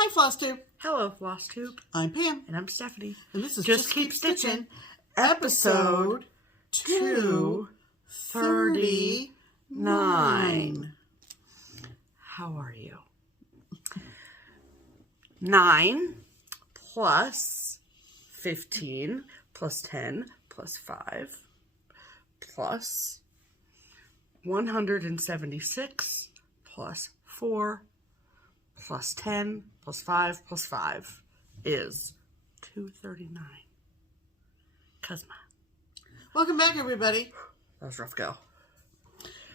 Hi, FlossTube. Hello, FlossTube. I'm Pam. And I'm Stephanie. And this is Just Keep Stitching, episode 239. How are you? 9 plus 15 plus 10 plus 5 plus 176 plus 4 plus 10 plus 5 plus 5 is 239. Cosma. Welcome back, everybody. That was a rough go.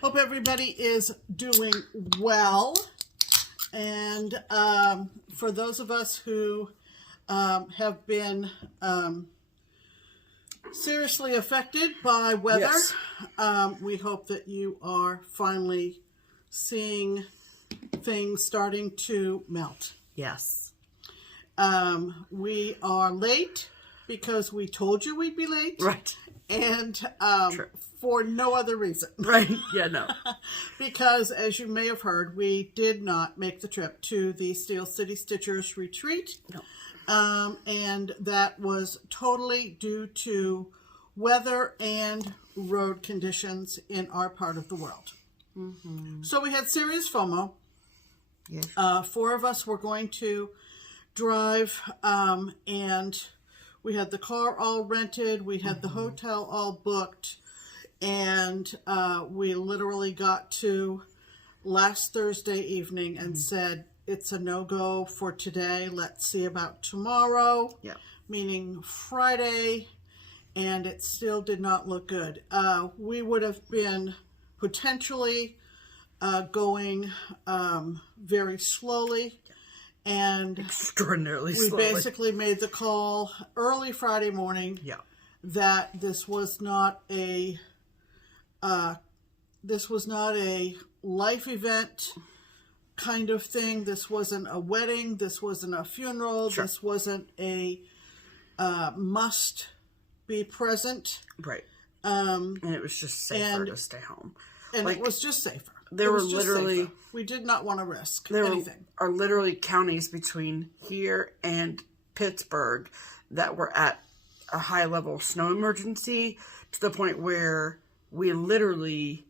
Hope everybody is doing well. And for those of us who have been seriously affected by weather, Yes. We hope that you are finally seeing things starting to melt. Yes. We are late because we told you we'd be late. Right. And True. for no other reason. Right. Yeah, no. Because, as you may have heard, we did not make the trip to the Steel City Stitchers retreat. No. And that was totally due to weather and road conditions in our part of the world. Mm-hmm. So we had serious FOMO. Yes. 4 of us were going to drive, and we had the car all rented. We had the hotel all booked, and we literally got to last Thursday evening and said, it's a no-go for today. Let's see about tomorrow, meaning Friday, and it still did not look good. We would have been potentially going very slowly, and extraordinarily we slowly. basically made the call early Friday morning that this was not a life event kind of thing. This wasn't a wedding. This wasn't a funeral. Sure. This wasn't a must be present. Right. And it was just safer to stay home. And it was just safer. There were literally... We did not want to risk there anything. Are literally counties between here and Pittsburgh that were at a high-level snow emergency to the point where we literally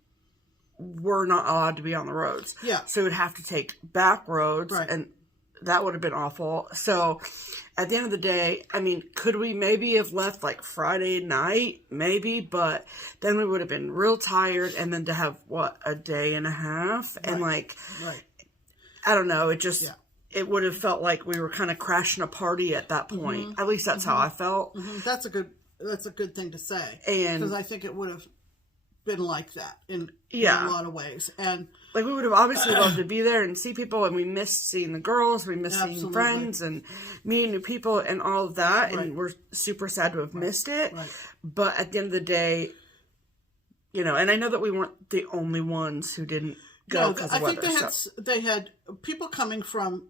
were not allowed to be on the roads. Yeah. So we'd have to take back roads, right. And that would have been awful. So at the end of the day, I mean, could we maybe have left like Friday night? Maybe, but then we would have been real tired, and then to have, what, a day and a half? Right. And like, I don't know, it just, it would have felt like we were kind of crashing a party at that point. Mm-hmm. At least that's how I felt. Mm-hmm. That's a good thing to say. And because I think it would have been like that in a lot of ways. And like, we would have obviously loved to be there and see people, and we missed seeing the girls, we missed seeing friends and meeting new people and all of that, and we're super sad to have missed it. But at the end of the day, you know, and I know that we weren't the only ones who didn't go because of weather. I think they had people coming from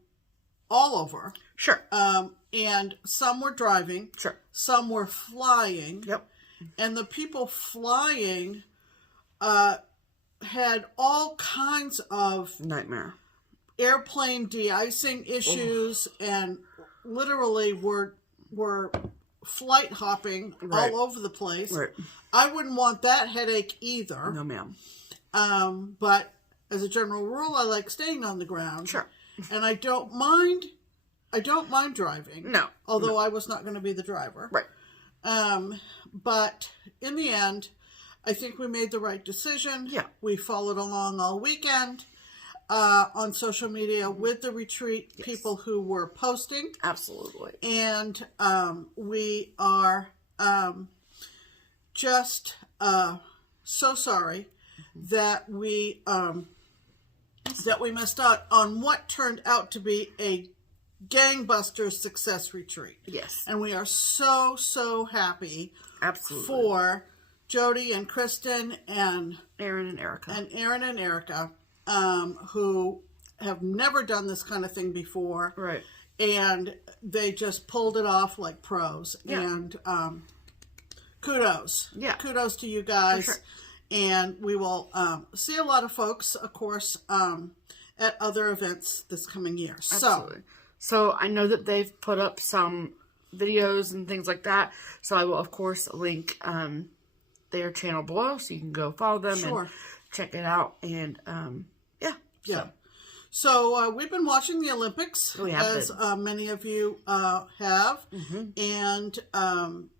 all over. Sure. And some were driving. Sure. Some were flying. Yep. And the people flying had all kinds of nightmare airplane de-icing issues, and literally were flight hopping all over the place. Right. I wouldn't want that headache either. No, ma'am. But as a general rule, I like staying on the ground. Sure. And I don't mind driving. No. Although I was not going to be the driver. Right. But in the end, I think we made the right decision. Yeah. We followed along all weekend on social media with the retreat people who were posting. Absolutely. And we are just so sorry that we missed out on what turned out to be a gangbuster success retreat. Yes. And we are so, so happy for Jody and Kristen and Aaron and Erica, who have never done this kind of thing before. Right. And they just pulled it off like pros. Yeah. And kudos. Yeah. Kudos to you guys. For sure. And we will see a lot of folks, of course, at other events this coming year. Absolutely. So I know that they've put up some videos and things like that. So I will, of course, link their channel below so you can go follow them and check it out. And yeah. So we've been watching the Olympics, as many of you have, and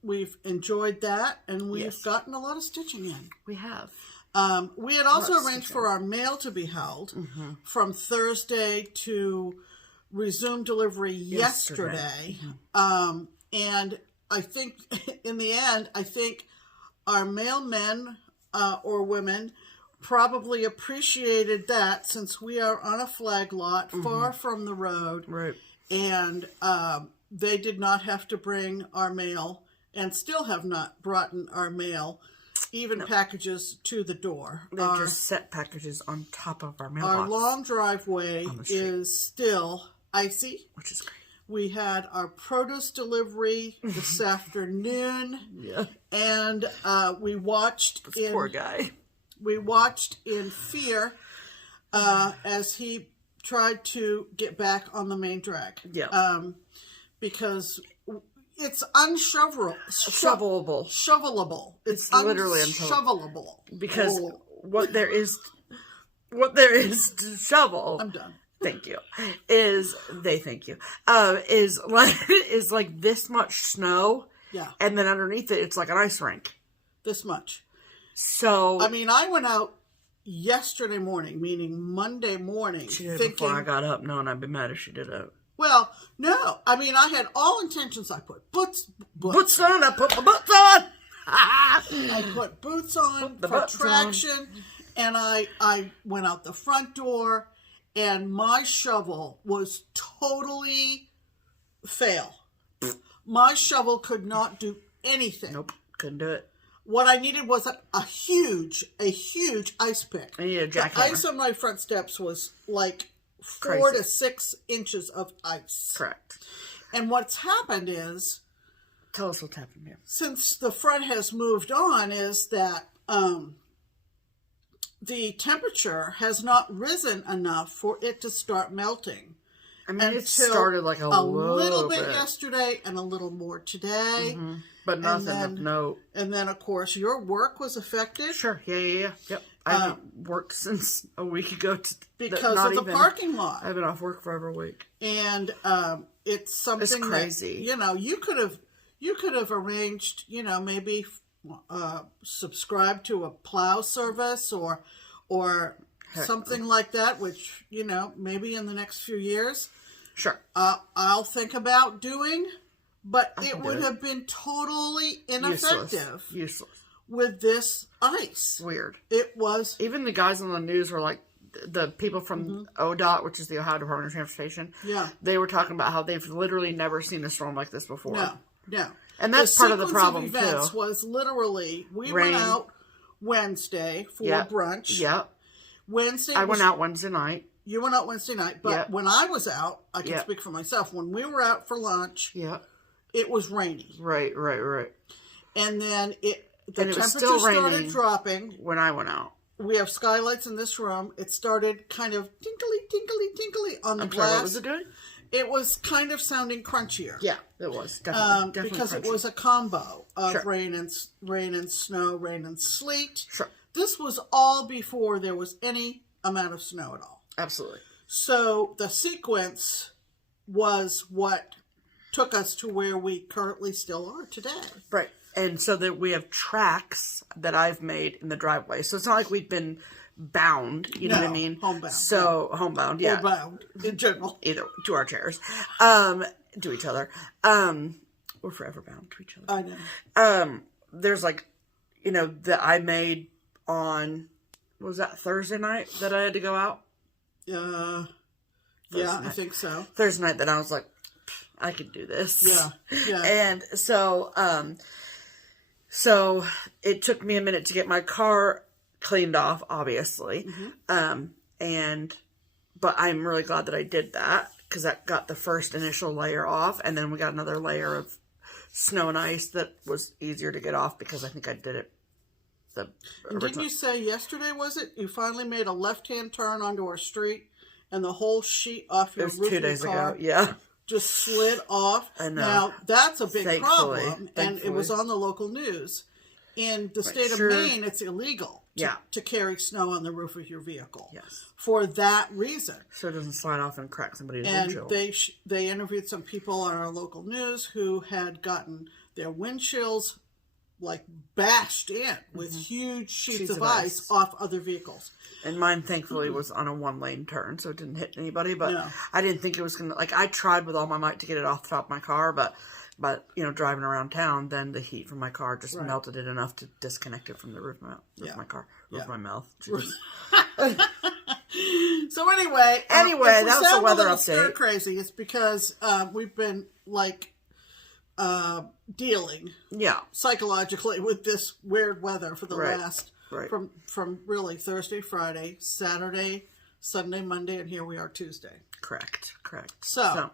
we've enjoyed that, and we've gotten a lot of stitching in. We have. We had also arranged for our mail to be held from Thursday to resume delivery yesterday. And I think in the end, our mailmen or women probably appreciated that, since we are on a flag lot far from the road. Right. And they did not have to bring our mail, and still have not brought in our mail, even packages to the door. They just set packages on top of our mailbox. Our long driveway is still icy. Which is great. We had our produce delivery this afternoon. Yeah. And we watched poor guy. We watched in fear as he tried to get back on the main drag. Yeah. Because it's unshovelable. Shovelable. It's literally unshovelable. Because what there is to shovel. I'm done. Thank you. Is like this much snow. Yeah. And then underneath it, it's like an ice rink. This much. So I mean, I went out yesterday morning, meaning Monday morning, she did thinking, before I got up, knowing I'd be mad if she did it. Well, no. I mean, I had all intentions. I put boots on. I put my boots on. I put boots on for traction, and I went out the front door, and my shovel was totally fail. My shovel could not do anything. Nope, couldn't do it. What I needed was a huge ice pick. I needed a jackhammer. The ice on my front steps was like 4 to 6 inches of ice. Correct. And what's happened is, tell us what's happened here. Since the front has moved on, is that the temperature has not risen enough for it to start melting. I mean, it started like a little bit yesterday and a little more today. But nothing of note. And then, of course, your work was affected. Sure. Yeah. Yep. I haven't worked since a week ago. Because of the parking lot. I've been off work for over a week. And it's something it's crazy. That, you could have arranged, maybe subscribe to a plow service or something like that, which, maybe in the next few years. Sure. I'll think about doing, but it would have been totally ineffective. Useless. With this ice. Weird. It was. Even the guys on the news were like, the people from ODOT, which is the Ohio Department of Transportation. Yeah. They were talking about how they've literally never seen a storm like this before. No. And that's part of the problem, too. The sequence of events was literally, we went out Wednesday for brunch. Yep. I went out Wednesday night. You went out Wednesday night, but when I was out, I can speak for myself. When we were out for lunch, it was rainy. Right. And then the temperature started dropping. When I went out. We have skylights in this room. It started kind of tinkly on the glass. Sorry, what was it doing? It was kind of sounding crunchier. Yeah, it was. Definitely because crunchy. It was a combo of rain and snow, rain and sleet. Sure. This was all before there was any amount of snow at all. Absolutely. So the sequence was what took us to where we currently still are today. Right. And so that we have tracks that I've made in the driveway. So it's not like we've been bound, what I mean? Homebound. So, homebound, yeah. Or bound, in general. Either, to our chairs. To each other. We're forever bound to each other. I know. There's like, that I made on, what was that, Thursday night that I had to go out? Yeah, I think so. Thursday night that I was like, I could do this. Yeah. And so it took me a minute to get my car cleaned off, obviously. But I'm really glad that I did that, because that got the first initial layer off, and then we got another layer of snow and ice that was easier to get off because I think I did it. Didn't you say yesterday, was it? You finally made a left-hand turn onto our street, and the whole sheet off your It was roof 2 of your days car ago. Yeah. just slid off. I know. Now, that's a big Thankfully. problem, and it was on the local news. In the state Sure. of Maine, it's illegal Yeah. to carry snow on the roof of your vehicle. Yes. For that reason. So it doesn't slide off and crack somebody's And windshield. they interviewed some people on our local news who had gotten their windshields like bashed in with huge sheets of ice off other vehicles. And mine, thankfully, was on a 1-lane turn, so it didn't hit anybody. But Yeah. I didn't think it was going to... Like, I tried with all my might to get it off the top of my car, but you know, driving around town, then the heat from my car just melted it enough to disconnect it from the roof of my car. Roof of my mouth. So anyway, that was the weather update. Stir crazy. It's because we've been like dealing psychologically with this weird weather for the last from really Thursday, Friday, Saturday, Sunday, Monday, and here we are Tuesday. Correct. So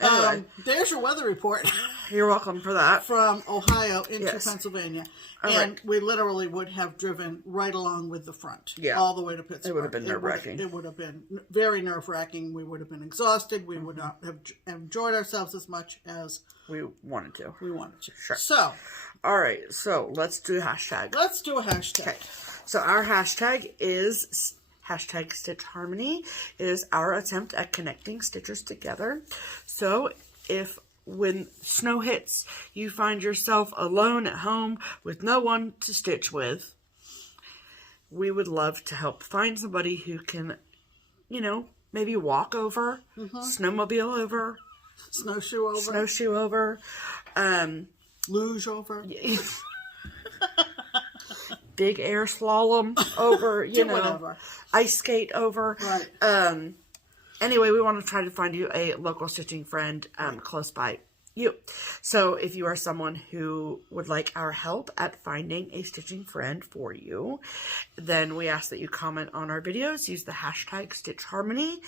anyway, there's your weather report. You're welcome for that. From Ohio into Pennsylvania. And we literally would have driven right along with the front. Yeah. All the way to Pittsburgh. It would have been nerve-wracking. It would have been very nerve-wracking. We would have been exhausted. We would not have enjoyed ourselves as much as we wanted to. Sure. So. All right. So let's do a hashtag. Let's do a hashtag. Okay. So our hashtag is... Hashtag Stitch Harmony. Is our attempt at connecting stitchers together. So if when snow hits, you find yourself alone at home with no one to stitch with, we would love to help find somebody who can, you know, maybe walk over, snowmobile over, snowshoe over, luge over. Big air slalom over, you know, whatever. Ice skate over. Right. Anyway, we want to try to find you a local stitching friend close by you. So if you are someone who would like our help at finding a stitching friend for you, then we ask that you comment on our videos, use the hashtag Stitch Harmony,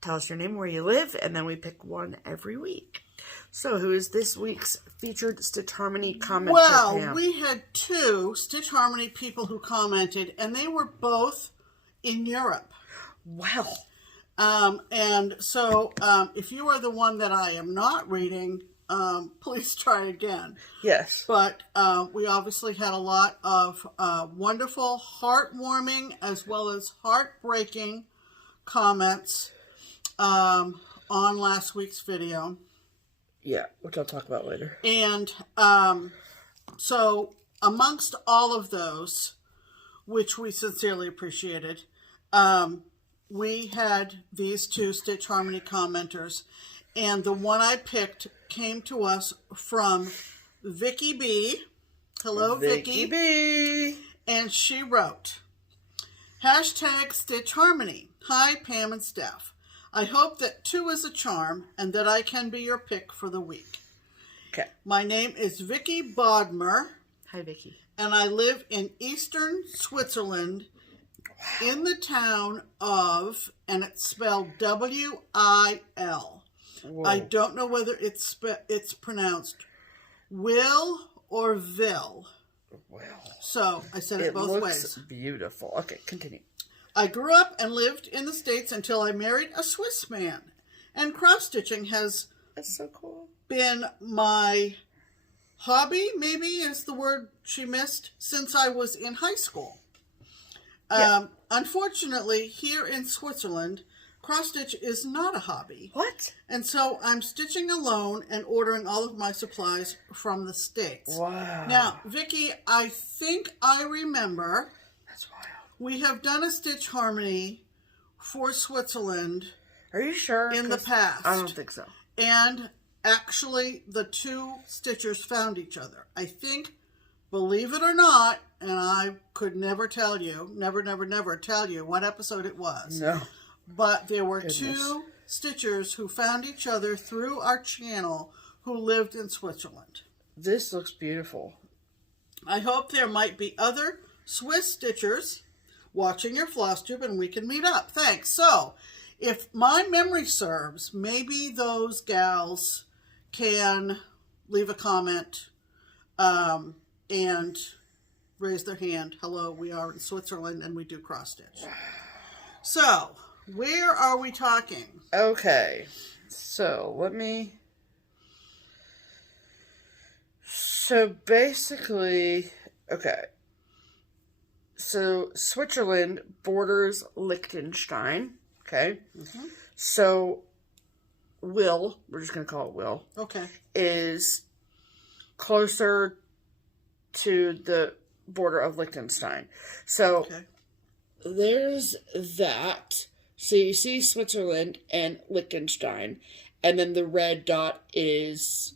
tell us your name, where you live, and then we pick one every week. So, who is this week's featured Stitch Harmony commenter? Well, we had 2 Stitch Harmony people who commented, and they were both in Europe. Well. And so, if you are the one that I am not reading, please try again. Yes. But we obviously had a lot of wonderful, heartwarming, as well as heartbreaking comments on last week's video. Yeah, which I'll talk about later. And so amongst all of those, which we sincerely appreciated, we had these 2 Stitch Harmony commenters. And the one I picked came to us from Vicky B. Hello, Vicky B. And she wrote, hashtag Stitch Harmony. Hi, Pam and Steph. I hope that 2 is a charm and that I can be your pick for the week. Okay. My name is Vicky Bodmer. Hi, Vicky. And I live in eastern Switzerland in the town of, and it's spelled W-I-L. Whoa. I don't know whether it's pronounced Will or Vil. Well. So I said it both ways. It looks beautiful. Okay, continue. I grew up and lived in the States until I married a Swiss man. And cross-stitching has That's so cool. been my hobby, maybe is the word she missed, since I was in high school. Yeah. Unfortunately, here in Switzerland, cross-stitch is not a hobby. What? And so I'm stitching alone and ordering all of my supplies from the States. Wow. Now, Vicky, I think I remember... That's wild. We have done a Stitch Harmony for Switzerland. Are you sure? In the past. I don't think so. And actually, the 2 stitchers found each other. I think, believe it or not, and I could never tell you, never tell you what episode it was. No. But there were 2 stitchers who found each other through our channel who lived in Switzerland. This looks beautiful. I hope there might be other Swiss stitchers watching your FlossTube and we can meet up. Thanks. So, if my memory serves, maybe those gals can leave a comment and raise their hand. Hello, we are in Switzerland and we do cross stitch. So, Where are we talking? Okay. So, let me... So, basically... Okay. So, Switzerland borders Liechtenstein. Okay? Mm-hmm. So, Will, we're just going to call it Will, Okay. is closer to the border of Liechtenstein. So, Okay. there's that. So, you see Switzerland and Liechtenstein, and then the red dot is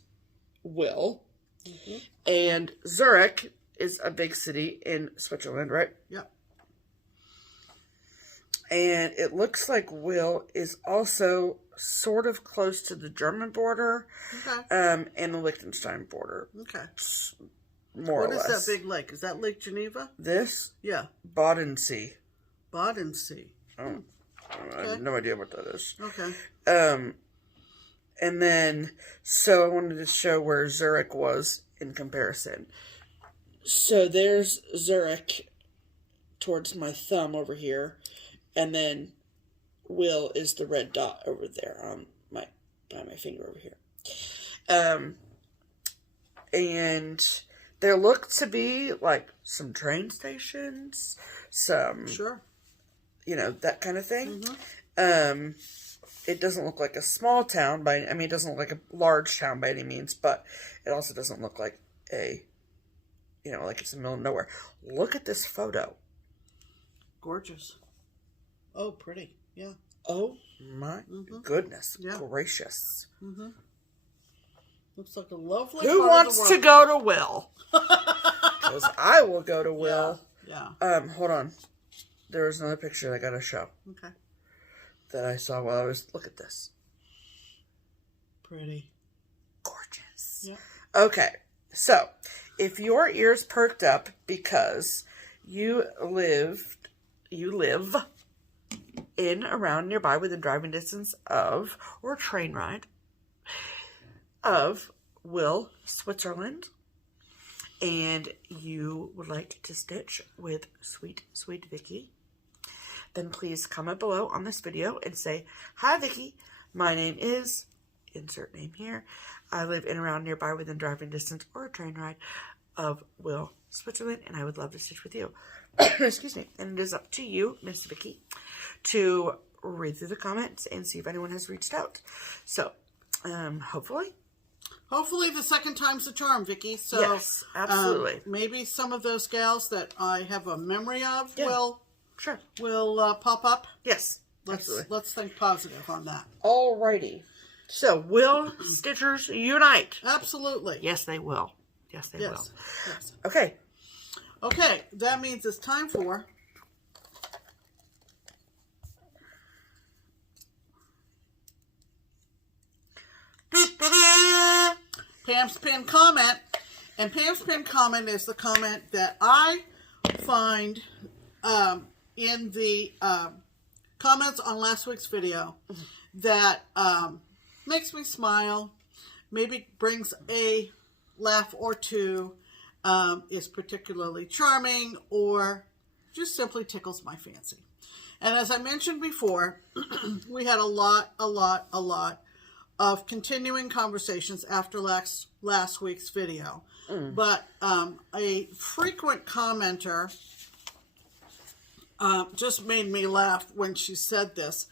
Will. Mm-hmm. And Zurich is a big city in Switzerland, right? Yep. And it looks like Will is also sort of close to the German border, Okay. and the Liechtenstein border, Okay. more or What less. is that big lake? Is that Lake Geneva? This? Yeah. Bodensee. Bodensee. Oh, I Okay. have no idea what that is. Okay. And then, so I wanted to show where Zurich was in comparison. So there's Zurich towards my thumb over here, and then Will is the red dot over there on by my finger over here. And there look to be like some train stations, some Sure. That kind of thing. Mm-hmm. It doesn't look like a small town it doesn't look like a large town by any means, but it also doesn't look like like it's in the middle of nowhere. Look at this photo. Gorgeous. Oh, pretty. Yeah. Oh my goodness Yeah. gracious. Mm-hmm. Looks like a lovely Who part wants of the to go to Will? Because I will go to Will. Yeah. Hold on. There was another picture I gotta show Okay. that I saw while I was... Look at this. Pretty. Gorgeous. Yeah. Okay, so if your ears perked up because you live in, around, nearby, within driving distance of, or train ride of Will, Switzerland, and you would like to stitch with Sweet Vicky, then please comment below on this video and say, "Hi Vicky, my name is," insert name here. "I live in, around, nearby, within driving distance or a train ride of Will, Switzerland, and I would love to stitch with you." Excuse me. And it is up to you, Miss Vicky, to read through the comments and see if anyone has reached out. So, hopefully the second time's the charm, Vicky. So, yes, absolutely. Maybe some of those gals that I have a memory of will pop up. Yes, absolutely. Let's think positive on that. Alrighty. So, will stitchers unite? Absolutely. Yes, they will. Yes, they will. Yes. Okay. Okay, that means it's time for Pam's pinned comment. And Pam's pinned comment is the comment that I find in the comments on last week's video that makes me smile, maybe brings a laugh or two, is particularly charming, or just simply tickles my fancy. And as I mentioned before, we had a lot of continuing conversations after last week's video. But a frequent commenter just made me laugh when she said this.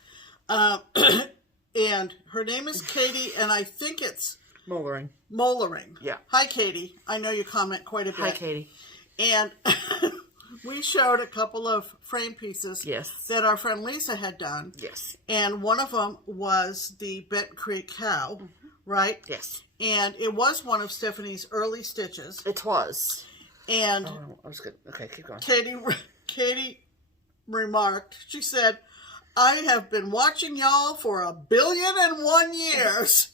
And her name is Katie, and I think it's Mollering. Yeah. Hi, Katie. I know you comment quite a bit. Hi, Katie. And we showed a couple of frame pieces that our friend Lisa had done. Yes. And one of them was the Bent Creek cow, right? Yes. And it was one of Stephanie's early stitches. It was. And I was good. Okay, keep going. Katie remarked, she said, "I have been watching y'all for 1,000,000,001 years.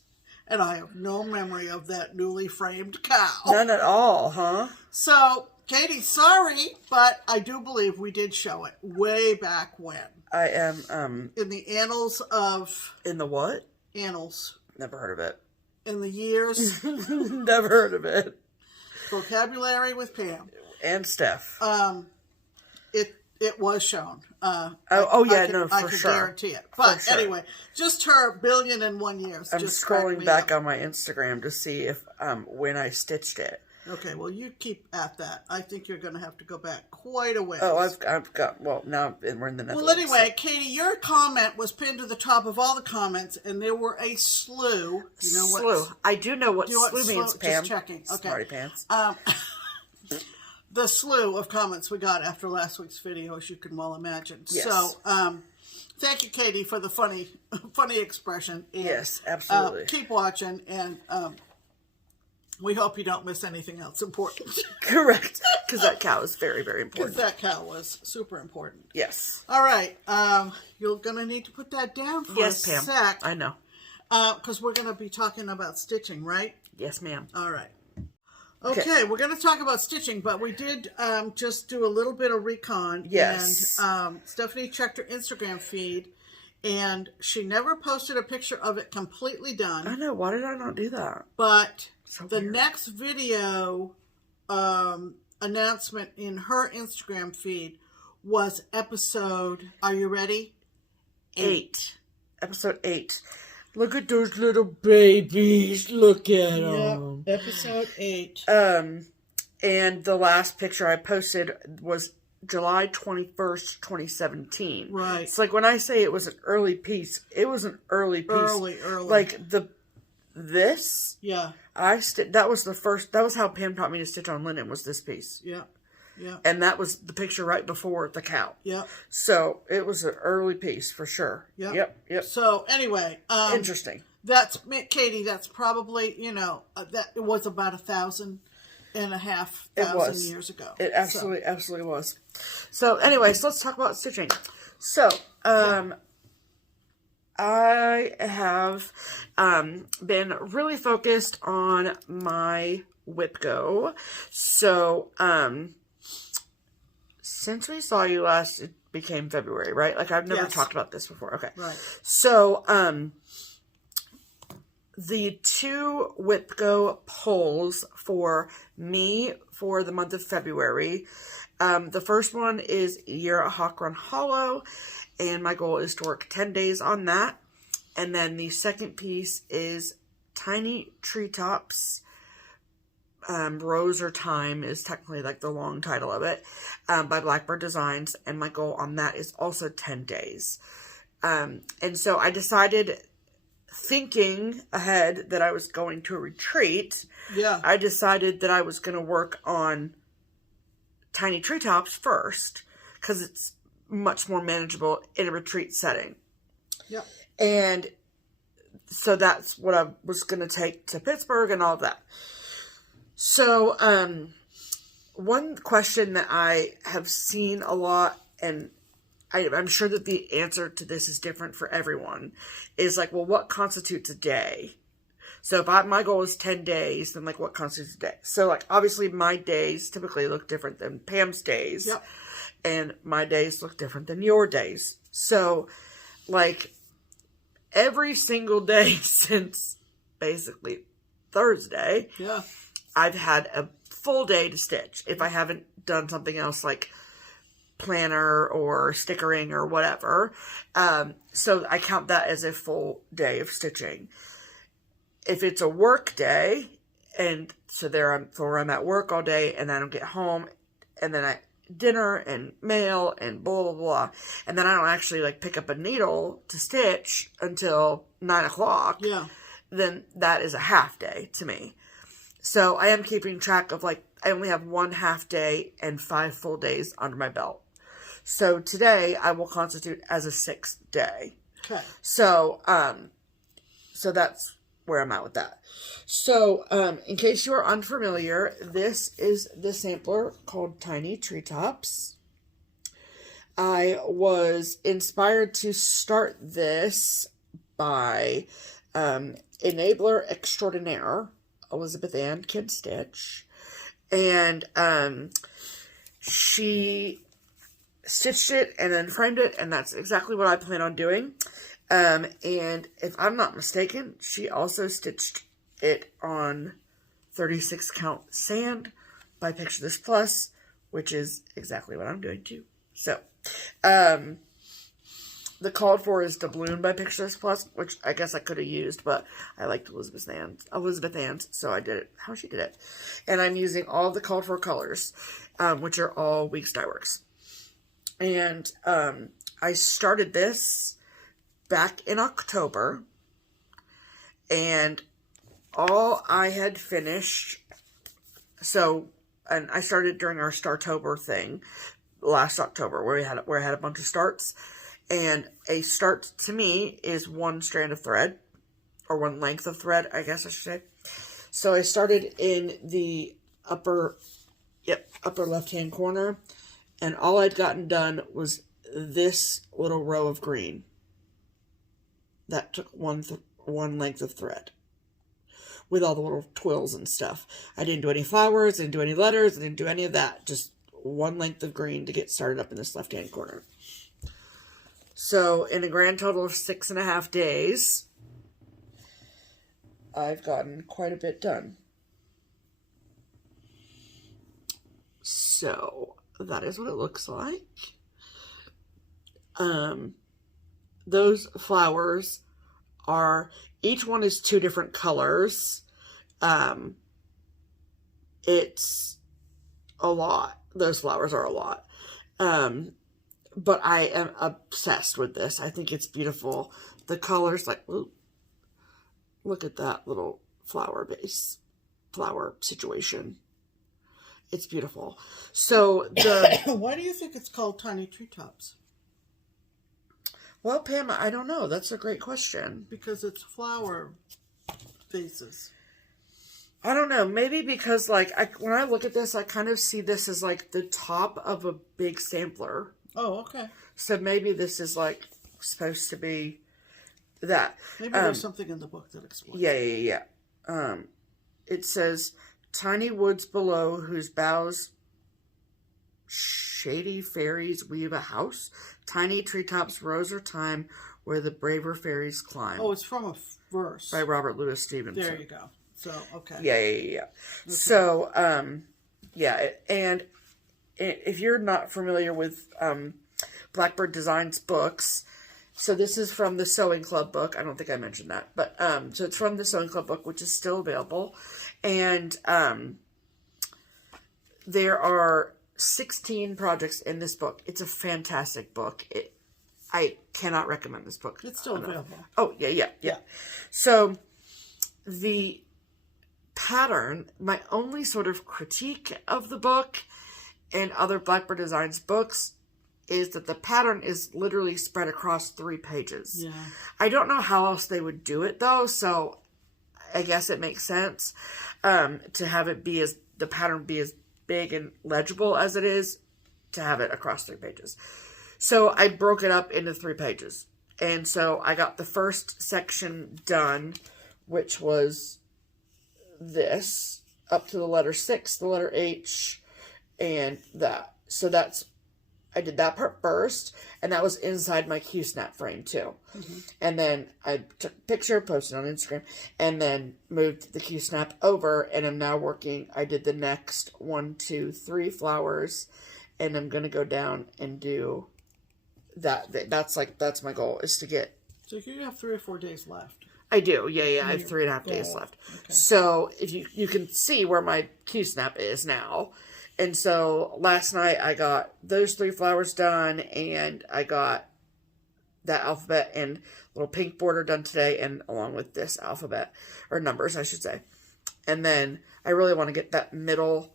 And I have no memory of that newly framed cow." None at all, huh? So, Katie, sorry, but I do believe we did show it way back when. I am, in the annals of... In the what? Annals. Never heard of it. In the years. Never heard of it. Vocabulary with Pam. And Steph. It was shown. Yeah, I for can sure. guarantee it. But sure. anyway, just her 1,000,000,001 years. I'm just scrolling back on my Instagram to see if when I stitched it. Okay, well, you keep at that. I think you're going to have to go back quite a ways. Oh, I've got, well, now we're in the Netherlands. Well, anyway, Katie, your comment was pinned to the top of all the comments, and there were a slew. You know what? I do know what slew slew means, Pam. Just checking. Okay. Smarty pants. The slew of comments we got after last week's video, as you can well imagine. Yes. So, thank you, Katie, for the funny expression. And, yes, absolutely. Keep watching, and we hope you don't miss anything else important. Correct, because that cow is very, very Because important. that cow was super important. Yes. All right, you're going to need to put that down for a Pam. sec. I know. Because we're going to be talking about stitching, right? Yes, ma'am. All right. Okay, we're going to talk about stitching, but we did just do a little bit of recon. Yes. And Stephanie checked her Instagram feed, and she never posted a picture of it completely done. I know. Why did I not do that? But So the weird. next video announcement in her Instagram feed was episode, are you ready? 8. Episode 8. Look at those little babies. Look at them. Episode 8. And the last picture I posted was July 21st, 2017. Right. It's like when I say it was an early piece, it was an early piece. Early. Like this, Yeah. that was how Pam taught me to stitch on linen, was this piece. Yeah. Yeah. And that was the picture right before the cow. Yeah. So it was an early piece for sure. Yep. Yep. So anyway, Interesting. That's Katie. That's probably that it was about 1,500 years ago. It absolutely was. So anyways, let's talk about stitching. So I have been really focused on my whip go. So since we saw you last, it became February, right? Like I've never talked about this before. Okay. Right. So the 2 whip go polls for me for the month of February. The first one is Year at Hawk Run Hollow, and my goal is to work 10 days on that. And then the second piece is Tiny Treetops. Rose or Time is technically like the long title of it, by Blackbird Designs, and my goal on that is also 10 days. And so I decided, thinking ahead that I was going to a retreat, I decided that I was going to work on Tiny Treetops first, because it's much more manageable in a retreat setting. Yep. And so that's what I was going to take to Pittsburgh and all of that. So, one question that I have seen a lot, and I'm sure that the answer to this is different for everyone, is like, well, what constitutes a day? So if my goal is 10 days, then like what constitutes a day? So like obviously my days typically look different than Pam's days. Yep. And my days look different than your days. So like every single day since basically Thursday, I've had a full day to stitch if I haven't done something else like planner or stickering or whatever. So I count that as a full day of stitching. If it's a work day, and so I'm at work all day, and then I don't get home, and then dinner and mail and blah blah blah, and then I don't actually like pick up a needle to stitch until 9 o'clock. Then that is a half day to me. So I am keeping track of like I only have 1 half day and 5 full days under my belt. So today I will constitute as a 6th day. Okay. So so that's where I'm at with that. So, in case you are unfamiliar, this is the sampler called Tiny Treetops. I was inspired to start this by Enabler Extraordinaire, Elizabeth Ann Can Stitch. And she stitched it and then framed it, and that's exactly what I plan on doing. And if I'm not mistaken, she also stitched it on 36 count sand by Picture This Plus, which is exactly what I'm doing too. So, the called for is Doubloon by Pictures Plus, which I guess I could have used, but I liked Elizabeth Ann's, so I did it how she did it. And I'm using all the called for colors, which are all Weeks Dye Works. And I started this back in October, and all I had finished, and I started during our Startober thing last October, where I had a bunch of starts. And a start to me is one strand of thread, or one length of thread, I guess I should say. So I started in the upper left-hand corner, and all I'd gotten done was this little row of green. That took one length of thread, with all the little twills and stuff. I didn't do any flowers, didn't do any letters, I didn't do any of that. Just one length of green to get started up in this left-hand corner. So, in a grand total of 6.5 days, I've gotten quite a bit done. So, that is what it looks like. Those flowers are, each one is 2 different colors. It's a lot. Those flowers are a lot. But I am obsessed with this. I think it's beautiful. The colors, like, ooh, look at that little flower situation. It's beautiful. So why do you think it's called Tiny Treetops? Well, Pam, I don't know. That's a great question. Because it's flower faces. I don't know. Maybe because, like, when I look at this, I kind of see this as, like, the top of a big sampler. Oh, okay. So maybe this is, like, supposed to be that. Maybe there's something in the book that explains. Yeah. It says, tiny woods below whose boughs shady fairies weave a house. Tiny treetops rose are time where the braver fairies climb. Oh, it's from a verse. By Robert Louis Stevenson. There you go. So, okay. Yeah. Okay. So, yeah, and if you're not familiar with Blackbird Designs books, so this is from the Sewing Club book. I don't think I mentioned that, but so it's from the Sewing Club book, which is still available, and there are 16 projects in this book. It's a fantastic book. I cannot recommend this book. It's still available. Oh, yeah. So the pattern, my only sort of critique of the book and other Blackbird Designs books is that the pattern is literally spread across 3 pages. Yeah. I don't know how else they would do it, though, so I guess it makes sense to have it be the pattern be as big and legible as it is, to have it across 3 pages. So I broke it up into 3 pages. And so I got the first section done, which was this, up to the letter 6, the letter H, and that. So I did that part first, and that was inside my Q-snap frame too. Mm-hmm. And then I took a picture, posted on Instagram, and then moved the Q-snap over, and I'm now working. I did the next 1, 2, 3 flowers, and I'm going to go down and do that. That's my goal, is to get... So you have 3 or 4 days left. I do, yeah. I have 3.5 days left. Okay. So if you can see where my Q-snap is now. And so last night I got those 3 flowers done, and I got that alphabet and little pink border done today, and along with this alphabet, or numbers, I should say. And then I really want to get that middle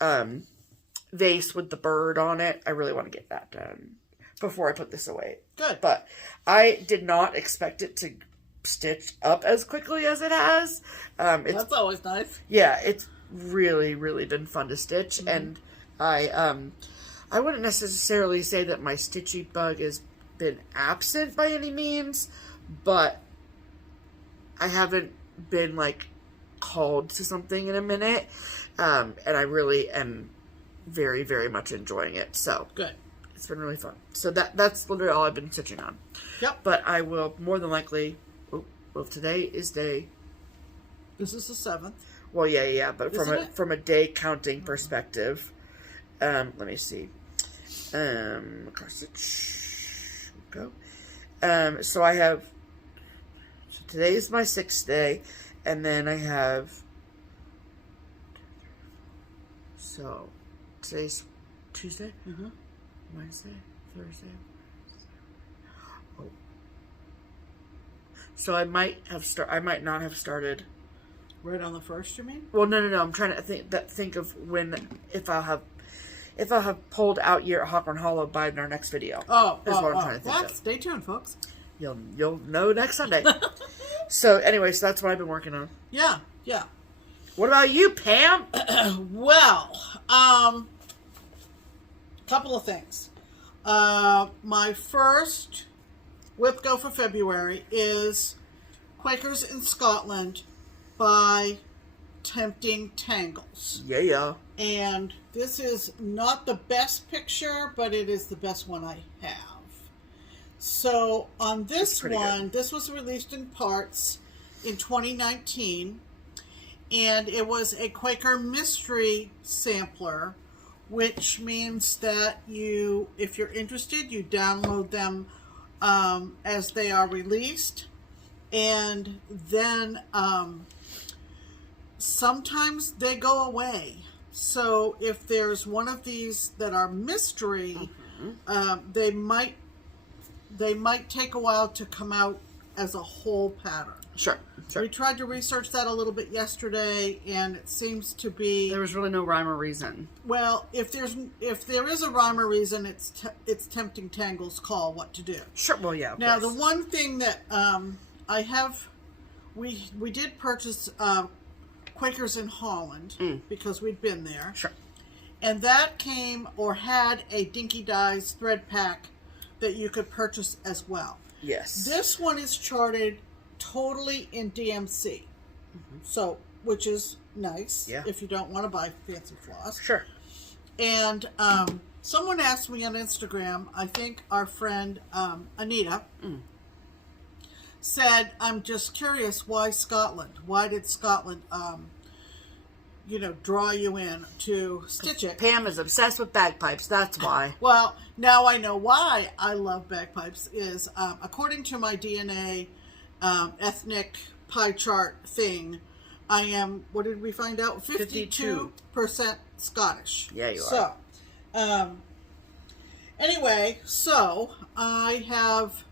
vase with the bird on it. I really want to get that done before I put this away. Good. But I did not expect it to stitch up as quickly as it has. That's always nice. Yeah, it's really, really been fun to stitch. Mm-hmm. And I wouldn't necessarily say that my stitchy bug has been absent by any means, but I haven't been like called to something in a minute, and I really am very, very much enjoying it. So good. It's been really fun. So that's literally all I've been stitching on. Yep. But I will more than likely. Well, today is day. This is the 7th. Well, yeah. But from a day counting perspective, let me see. Cross stitch. Go. So I have. So today's my 6th day, and then I have. So today's Tuesday, Wednesday, Thursday. Oh. So I might not have started. Right on the 1st, you mean? Well, no. I'm trying to think of when if I'll have pulled out year at Hawthorne Hollow by our next video. Is what I'm trying to think of. Stay tuned, folks. You'll know next Sunday. So anyway, so that's what I've been working on. Yeah. What about you, Pam? Well, couple of things. My first whip go for February is Quakers in Scotland by Tempting Tangles. Yeah. And this is not the best picture, but it is the best one I have. So on this one, this was released in parts in 2019, and it was a Quaker mystery sampler, which means that you, if you're interested, you download them as they are released, and then sometimes they go away. So if there's one of these that are mystery, they might take a while to come out as a whole pattern. Sure. We tried to research that a little bit yesterday, and it seems to be there was really no rhyme or reason. Well, if there is a rhyme or reason, it's Tempting Tangles' call what to do. Sure. Well, yeah. Now the one thing that I have, we did purchase Quakers in Holland because we'd been there. Sure. And that came or had a Dinky Dyes thread pack that you could purchase as well. Yes. This one is charted totally in DMC. So, which is nice if you don't want to buy fancy floss. Sure. And someone asked me on Instagram, I think our friend Anita, said, I'm just curious, why Scotland? Why did Scotland, draw you in to stitch it? Pam is obsessed with bagpipes, that's why. Well, now I know why I love bagpipes is, according to my DNA ethnic pie chart thing, I am, what did we find out? 52% Scottish. Yeah, you are. So, anyway, so I have,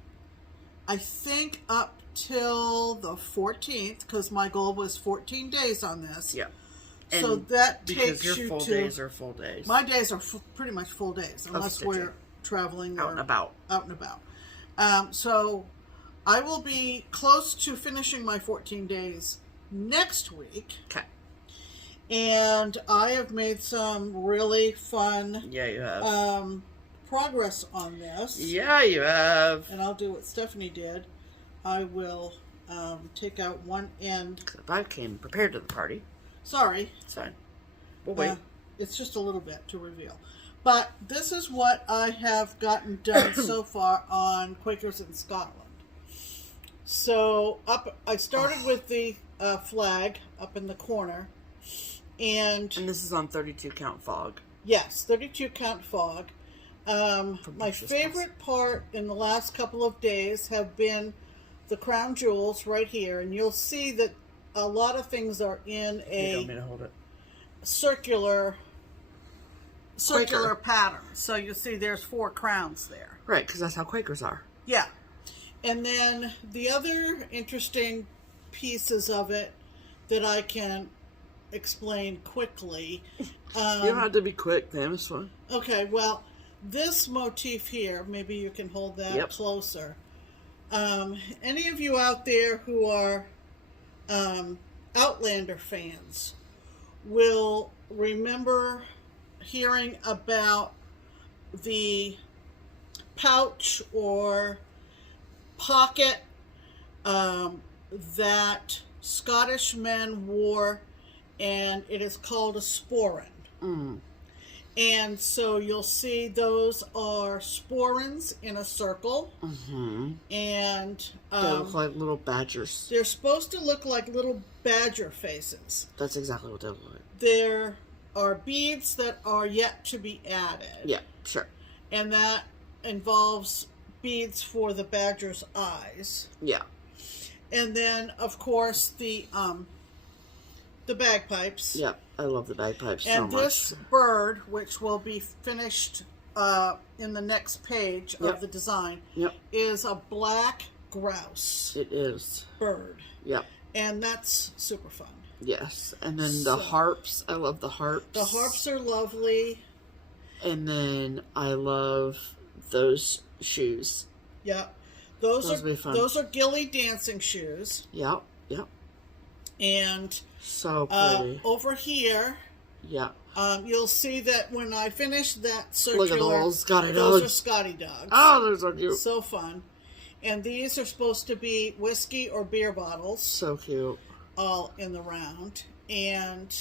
I think up till the 14th, because my goal was 14 days on this. Yeah. So that because takes your you full to... days are full days. My days are pretty much full days, unless we're traveling out and about. So I will be close to finishing my 14 days next week. Okay. And I have made some really fun yeah, you have. Progress on this. Yeah, you have. And I'll do what Stephanie did. I will take out one end. I came prepared to the party. Sorry. It's fine. We'll wait. It's just a little bit to reveal. But this is what I have gotten done so far on Quakers in Scotland. So I started with the flag up in the corner. And this is on 32 count fog. Yes, 32 count fog. My favorite part in the last couple of days have been the crown jewels right here. And you'll see that a lot of things are in a You don't mean to hold it. circular pattern. So you see there's 4 crowns there. Right, because that's how Quakers are. Yeah. And then the other interesting pieces of it that I can explain quickly. You don't have to be quick, Pam. It's fine. Okay, well, this motif here, maybe you can hold that closer. Any of you out there who are Outlander fans will remember hearing about the pouch or pocket that Scottish men wore, and it is called a sporran. And so you'll see those are sporrans in a circle. And they look like little badgers. They're supposed to look like little badger faces. That's exactly what they look like. There are beads that are yet to be added. Yeah, sure. and that involves beads for the badger's eyes. Yeah. And then, of course, the bagpipes. Yep, I love the bagpipes so and much. this bird, which will be finished in the next page of the design, is a black grouse. It is. Bird. Yep. And that's super fun. Yes. And then the harps. I love the harps. The harps are lovely. And then I love those shoes. Yep. Those will be fun. Those are ghillie dancing shoes. Yep. Yep. And so pretty. Over here, you'll see that when I finish that circular, look at those Scotty those dogs. are Scotty dogs. Oh, they're so cute. So fun. And these are supposed to be whiskey or beer bottles. So cute. All in the round. And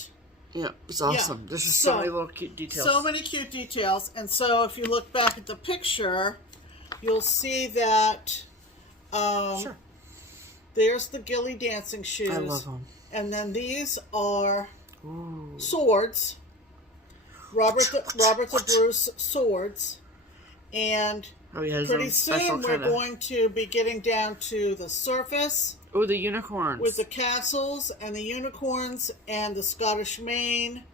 yeah, it's awesome. There's just so many little cute details. So many cute details. And so if you look back at the picture, you'll see that sure. There's the ghillie dancing shoes. I love them. And then these are swords. Robert the Bruce swords. And pretty soon we're going to be getting down to the surface. Oh, the unicorns. With the castles and the unicorns and the Scottish Mane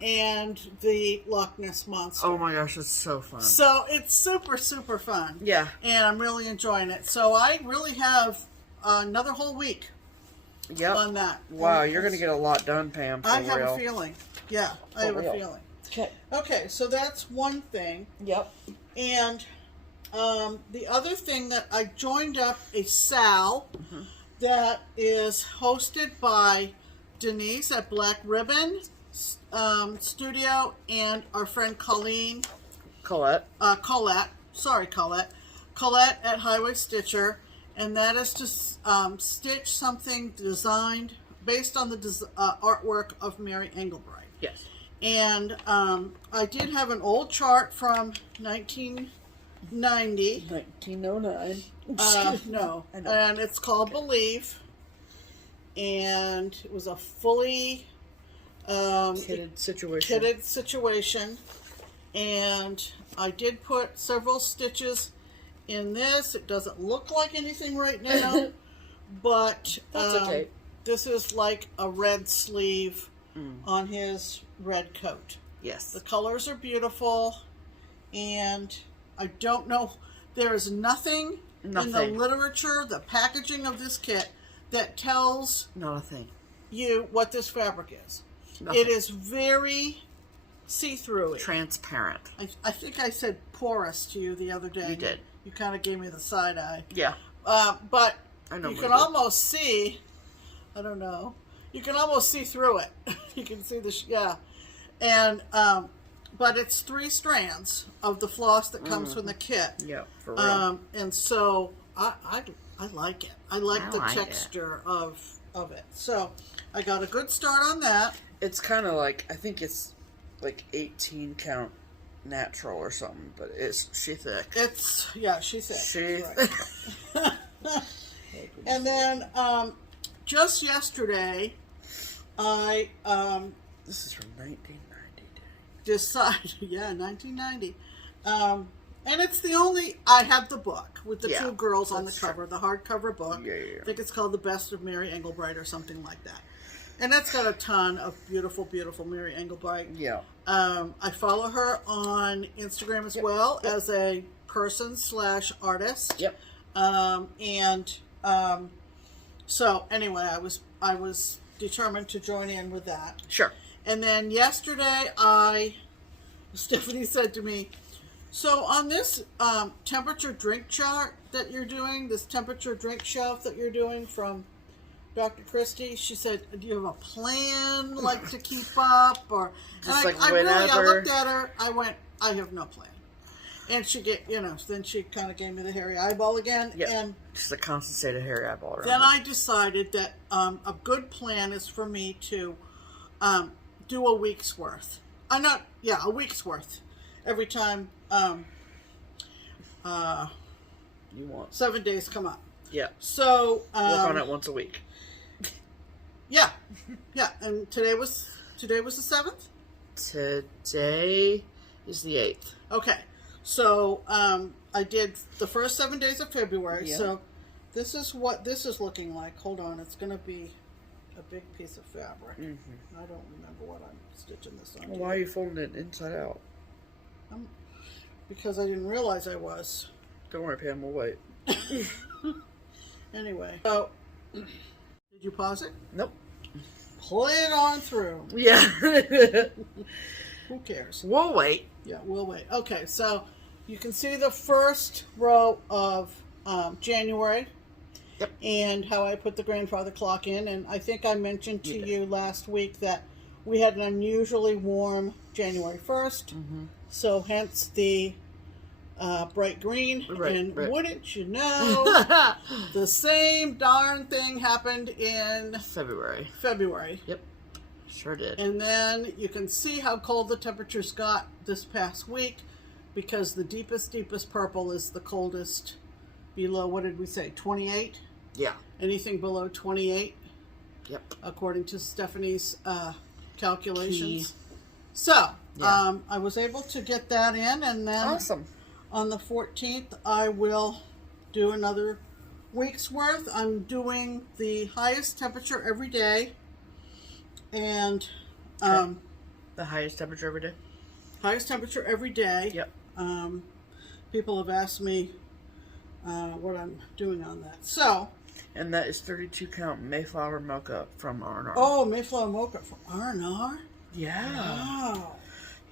and the Loch Ness Monster. Oh my gosh, it's so fun. So it's super, super fun. Yeah. And I'm really enjoying it. So I really have another whole week on that. Wow, you're going to get a lot done, Pam. I have a feeling. Yeah, I have a feeling. Okay. Okay, so that's one thing. Yep. And the other thing that I joined up a SAL that is hosted by Denise at Black Ribbon Studio and our friend Colleen. Colette. Colette at Highway Stitcher. And that is to stitch something designed based on the artwork of Mary Engelbreit. Yes. And I did have an old chart from 1990. 1909. No. And it's called Believe. And it was a fully kitted situation. And I did put several stitches in this. It doesn't look like anything right now. But that's okay. This is like a red sleeve on his red coat. Yes. The colors are beautiful. And I don't know, there is nothing in the literature, the packaging of this kit, that tells you what this fabric is. Nothing. It is very see-through. Transparent. I think I said porous to you the other day. You did. You kind of gave me the side eye. Yeah. But I know you can almost see, I don't know, you can almost see through it. You can see the, And, but it's 3 strands of the floss that comes from the kit. Yeah, for real. And so I like it. I like the texture of it. So I got a good start on that. It's kind of like, I think it's like 18 count natural or something, but she thick. She's thick. She right. And then just yesterday I this is from 1990. Decided, 1990. And it's the only, I have the book with the 2 girls on the cover, the hardcover book. Yeah. I think it's called The Best of Mary Engelbreit or something like that. And that's got a ton of beautiful, beautiful Mary Engelbreit. Yeah. I follow her on Instagram as well as a person/artist. Yep. So anyway, I was determined to join in with that. Sure. And then yesterday, Stephanie said to me, so on this temperature drink chart that you're doing, this temperature drink shelf that you're doing from Dr. Christie, she said, do you have a plan, like, to keep up? Or just and I looked at her, I went, I have no plan. And she then she kind of gave me the hairy eyeball again. Yeah, and just a concentrated hairy eyeball around then I decided that a good plan is for me to do a week's worth. A week's worth. Every time you want 7 days come up. Yeah. So work on it once a week. Yeah. And today was the 7th? Today is the 8th. Okay. So I did the first 7 days of February. Yeah. So this is what this is looking like. Hold on, it's going to be a big piece of fabric. I don't remember what I'm stitching this on. Well, why are you folding it inside out? Because I didn't realize I was. Don't worry, Pam, we'll wait. Anyway, so did you pause it? Nope. Play it on through. Yeah. Who cares? We'll wait. Yeah, we'll wait. Okay, so you can see the first row of January. Yep. And how I put the grandfather clock in. And I think I mentioned to you last week that we had an unusually warm January 1st. So hence the bright green. Right. Wouldn't you know, the same darn thing happened in February. Yep. Sure did. And then you can see how cold the temperatures got this past week, because the deepest purple is the coldest below, what did we say, 28? Yeah. Anything below 28. Yep. According to Stephanie's calculations. So, I was able to get that in, and then awesome. On the 14th, I will do another week's worth. I'm doing the highest temperature every day. And the highest temperature every day? Highest temperature every day. Yep. People have asked me what I'm doing on that. So. And that is 32 count Mayflower Mocha from R&R. Oh, Mayflower Mocha from R&R? Yeah. Wow.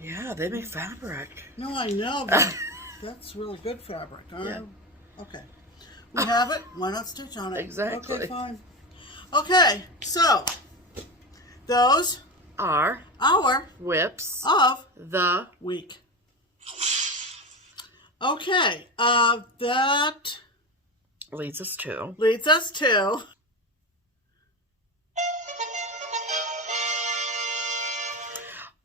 Yeah, they make fabric. No, I know, but that's really good fabric. Yeah. Okay. We have it. Why not stitch on it? Exactly. Okay, fine. Okay, so those are our whips of the week. Okay, that leads us to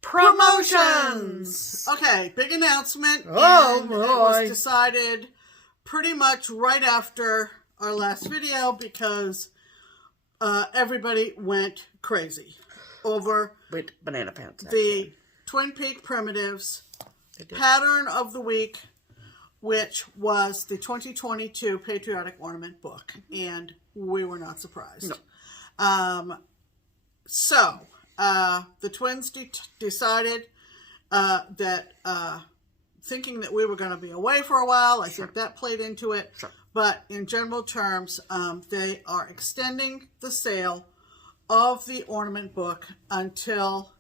promotions. Okay, big announcement. Oh, and boy. It was decided pretty much right after our last video, because everybody went crazy over with banana pants. The Twin Peak Primitives pattern of the week, which was the 2022 Patriotic Ornament book, and we were not surprised. No. So the twins decided that thinking that we were going to be away for a while, I think that played into it. Sure. But in general terms, they are extending the sale of the ornament book until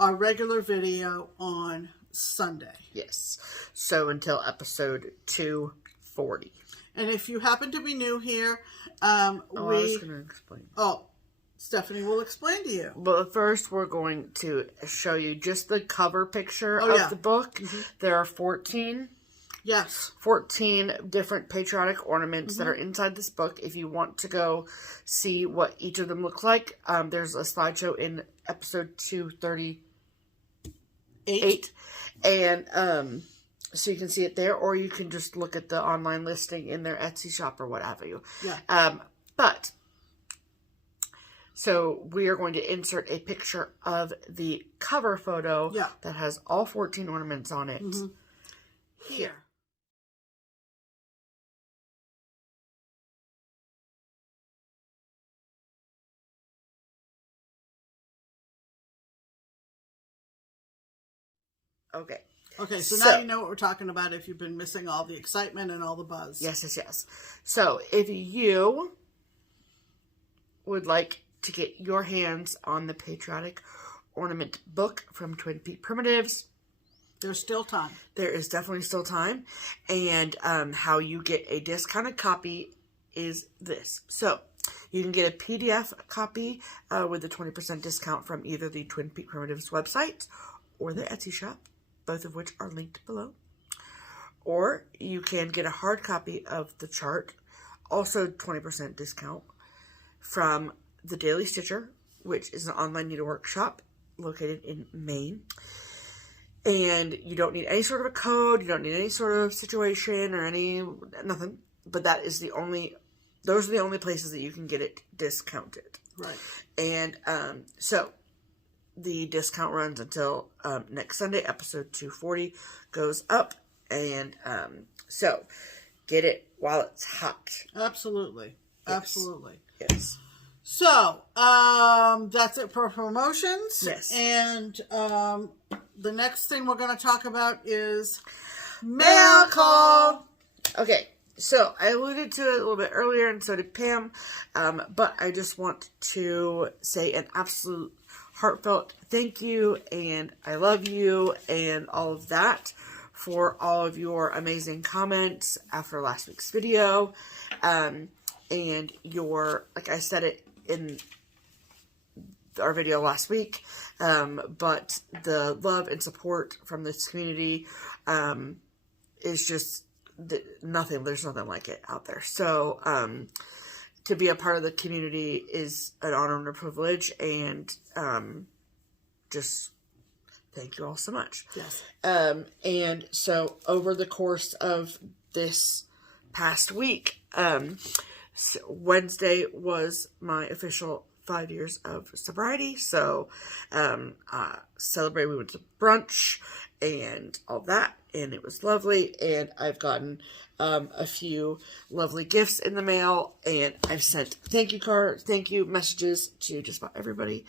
our regular video on Sunday. Yes. So until episode 240. And if you happen to be new here, I was going to explain. Oh, Stephanie will explain to you. But first, we're going to show you just the cover picture of the book. Mm-hmm. There are 14 different patriotic ornaments that are inside this book. If you want to go see what each of them look like, there's a slideshow in episode 238. And so you can see it there, or you can just look at the online listing in their Etsy shop or what have you. Yeah. So we are going to insert a picture of the cover photo that has all 14 ornaments on it here. Okay. Okay, so now you know what we're talking about if you've been missing all the excitement and all the buzz. Yes. So if you would like to get your hands on the Patriotic Ornament book from Twin Peak Primitives, there's still time. There is definitely still time. And how you get a discounted copy is this. So you can get a PDF copy with a 20% discount from either the Twin Peak Primitives website or the Etsy shop, both of which are linked below. Or you can get a hard copy of the chart, also 20% discount, from the Daily Stitcher, which is an online needlework shop located in Maine. And you don't need any sort of a code, you don't need any sort of situation or nothing. But those are the only places that you can get it discounted. Right. And so the discount runs until next Sunday. Episode 240 goes up, And so get it while it's hot. Absolutely. Yes. Absolutely. Yes. So, that's it for promotions. Yes. And the next thing we're going to talk about is mail call. Okay, so I alluded to it a little bit earlier, and so did Pam, but I just want to say an absolute heartfelt thank you, and I love you, and all of that for all of your amazing comments after last week's video, and your, like I said it in our video last week, but the love and support from this community is just nothing. There's nothing like it out there. So to be a part of the community is an honor and a privilege, and just thank you all so much. Yes. And so over the course of this past week, Wednesday was my official 5 years of sobriety. So celebrated. We went to brunch and all that, and it was lovely. And I've gotten a few lovely gifts in the mail, and I've sent thank you messages to just about everybody.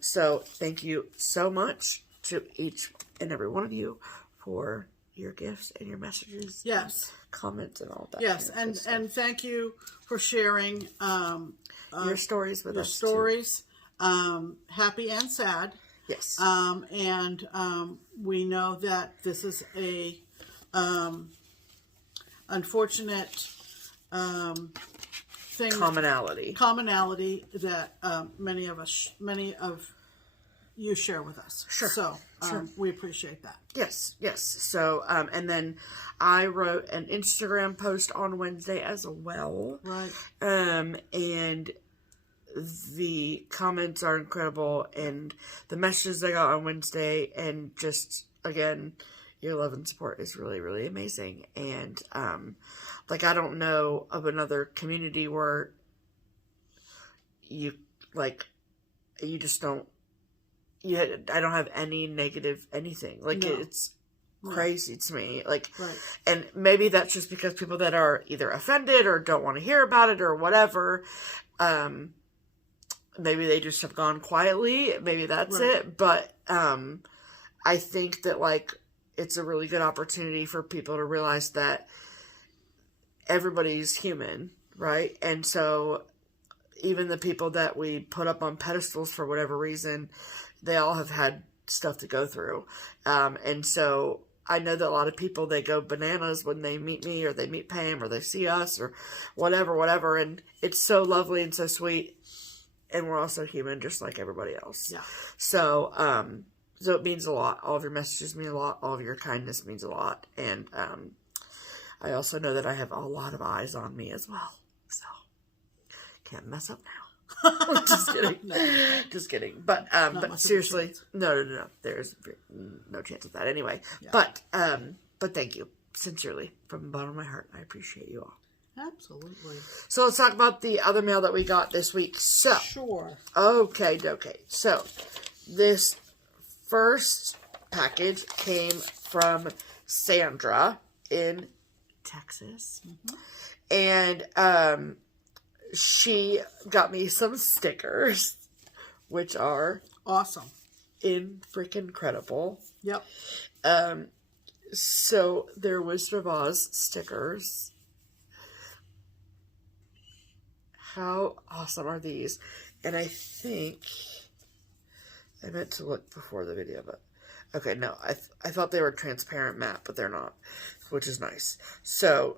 So thank you so much to each and every one of you for your gifts and your messages. Yes. Comments and all that. Yes, and thank you for sharing your stories with us. Stories, happy and sad. Yes. And we know that this is a unfortunate thing. Commonality that many of you share with us. Sure. So Sure. we appreciate that. Yes. So, and then I wrote an Instagram post on Wednesday as well. Right. And the comments are incredible, and the messages I got on Wednesday, and just, again, your love and support is really, really amazing. And, like, I don't know of another community where you, like, you just don't, I don't have any negative anything. Like, no. It's crazy to me. Like, right. And maybe that's just because people that are either offended or don't want to hear about it or whatever, maybe they just have gone quietly. Maybe that's right. it. But I think that, like, it's a really good opportunity for people to realize that everybody's human, right? And so even the people that we put up on pedestals for whatever reason, they all have had stuff to go through. And so I know that a lot of people, they go bananas when they meet me or they meet Pam or they see us or whatever. And it's so lovely and so sweet. And we're also human, just like everybody else. Yeah. So, so it means a lot. All of your messages mean a lot. All of your kindness means a lot. And I also know that I have a lot of eyes on me as well. So, can't mess up now. Just kidding. No. Just kidding. But seriously, no. There's no chance of that anyway. Yeah. But thank you. Sincerely. From the bottom of my heart, I appreciate you all. Absolutely. So let's talk about the other mail that we got this week. So. Sure. Okay. So, this first package came from Sandra in Texas. Mm-hmm. And, she got me some stickers, which are awesome. Incredible. Yep. So they're Wizard of Oz stickers. How awesome are these? And I think I meant to look before the video, but okay, no, I thought they were transparent matte, but they're not, which is nice. So,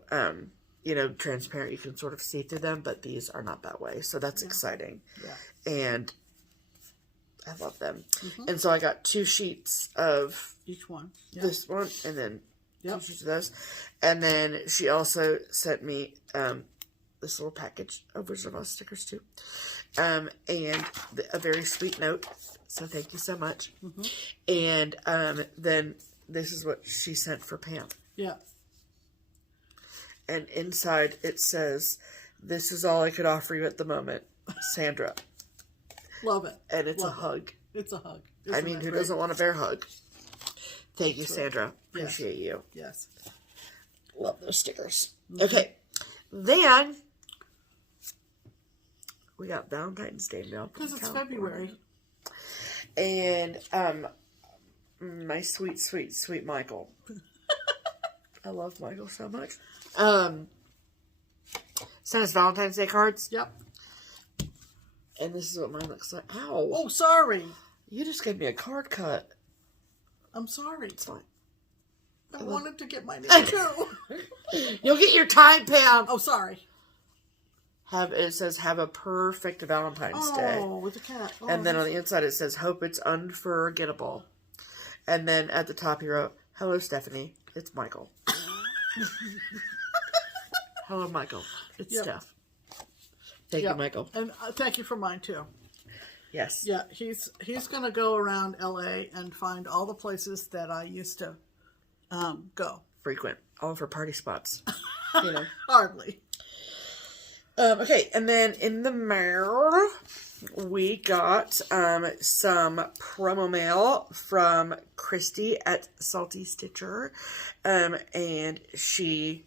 transparent, you can sort of see through them, but these are not that way. So that's exciting. Yeah. And I love them. Mm-hmm. And so I got 2 sheets of each one. Yep. This one, and then 2 sheets of those. And then she also sent me this little package of Wizard of Oz stickers too. And a very sweet note. So thank you so much. Mm-hmm. And then this is what she sent for Pam. Yeah. And inside it says, "This is all I could offer you at the moment, Sandra." Love it. And it's Love a hug. It's a hug. Who doesn't want a bear hug? Thank you, Sandra. Appreciate you. Yes. Love those stickers. Okay. Then we got Valentine's Day mail. Because it's February. And my sweet, sweet, sweet Michael. I love Michael so much. Sent us Valentine's Day cards. Yep. And this is what mine looks like. Ow. Oh, sorry. You just gave me a card cut. I'm sorry. It's fine. I wanted to get my name too. You'll get your time, Pam. Oh, sorry. It says, have a perfect Valentine's Day. Oh, with a cat. Oh, and then on the inside it says, hope it's unforgettable. And then at the top he wrote, hello, Stephanie. It's Michael. Hello, Michael. It's Steph. Thank you, Michael. And thank you for mine, too. Yes. Yeah, he's going to go around L.A. and find all the places that I used to go. Frequent. All for party spots. You know. Hardly. Okay, and then in the mail, we got some promo mail from Christy at Salty Stitcher, and she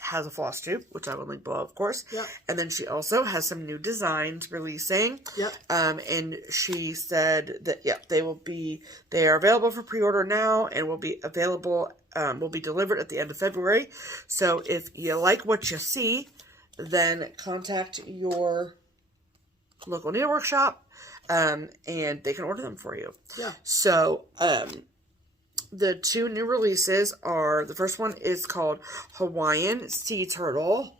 has a FlossTube, which I will link below, of course. Yep. And then she also has some new designs releasing. Yep. And she said that they are available for pre-order now and will be available. Will be delivered at the end of February. So if you like what you see, then contact your local needlework shop, and they can order them for you. Yeah. So, the two new releases are, the first one is called Hawaiian Sea Turtle.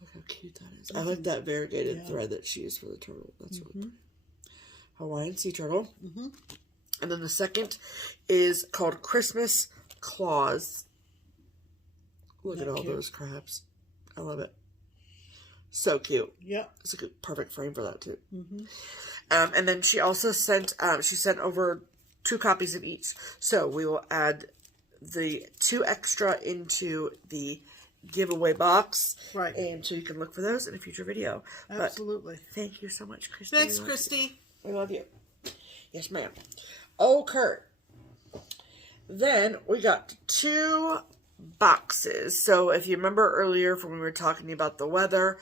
Look how cute that is. I like that variegated thread that she used for the turtle. That's really pretty. Hawaiian Sea Turtle. And then the second is called Christmas Claus. Look at all those crabs. I love it. So cute. Yeah. It's a good, perfect frame for that too. And then she also sent over 2 copies of each. So we will add the 2 extra into the giveaway box. Right. And so you can look for those in a future video. Absolutely. But thank you so much, Christy. Thanks, Christy. We love you. Yes, ma'am. Oh, Kurt. Then we got 2 boxes. So if you remember earlier from when we were talking about the weather,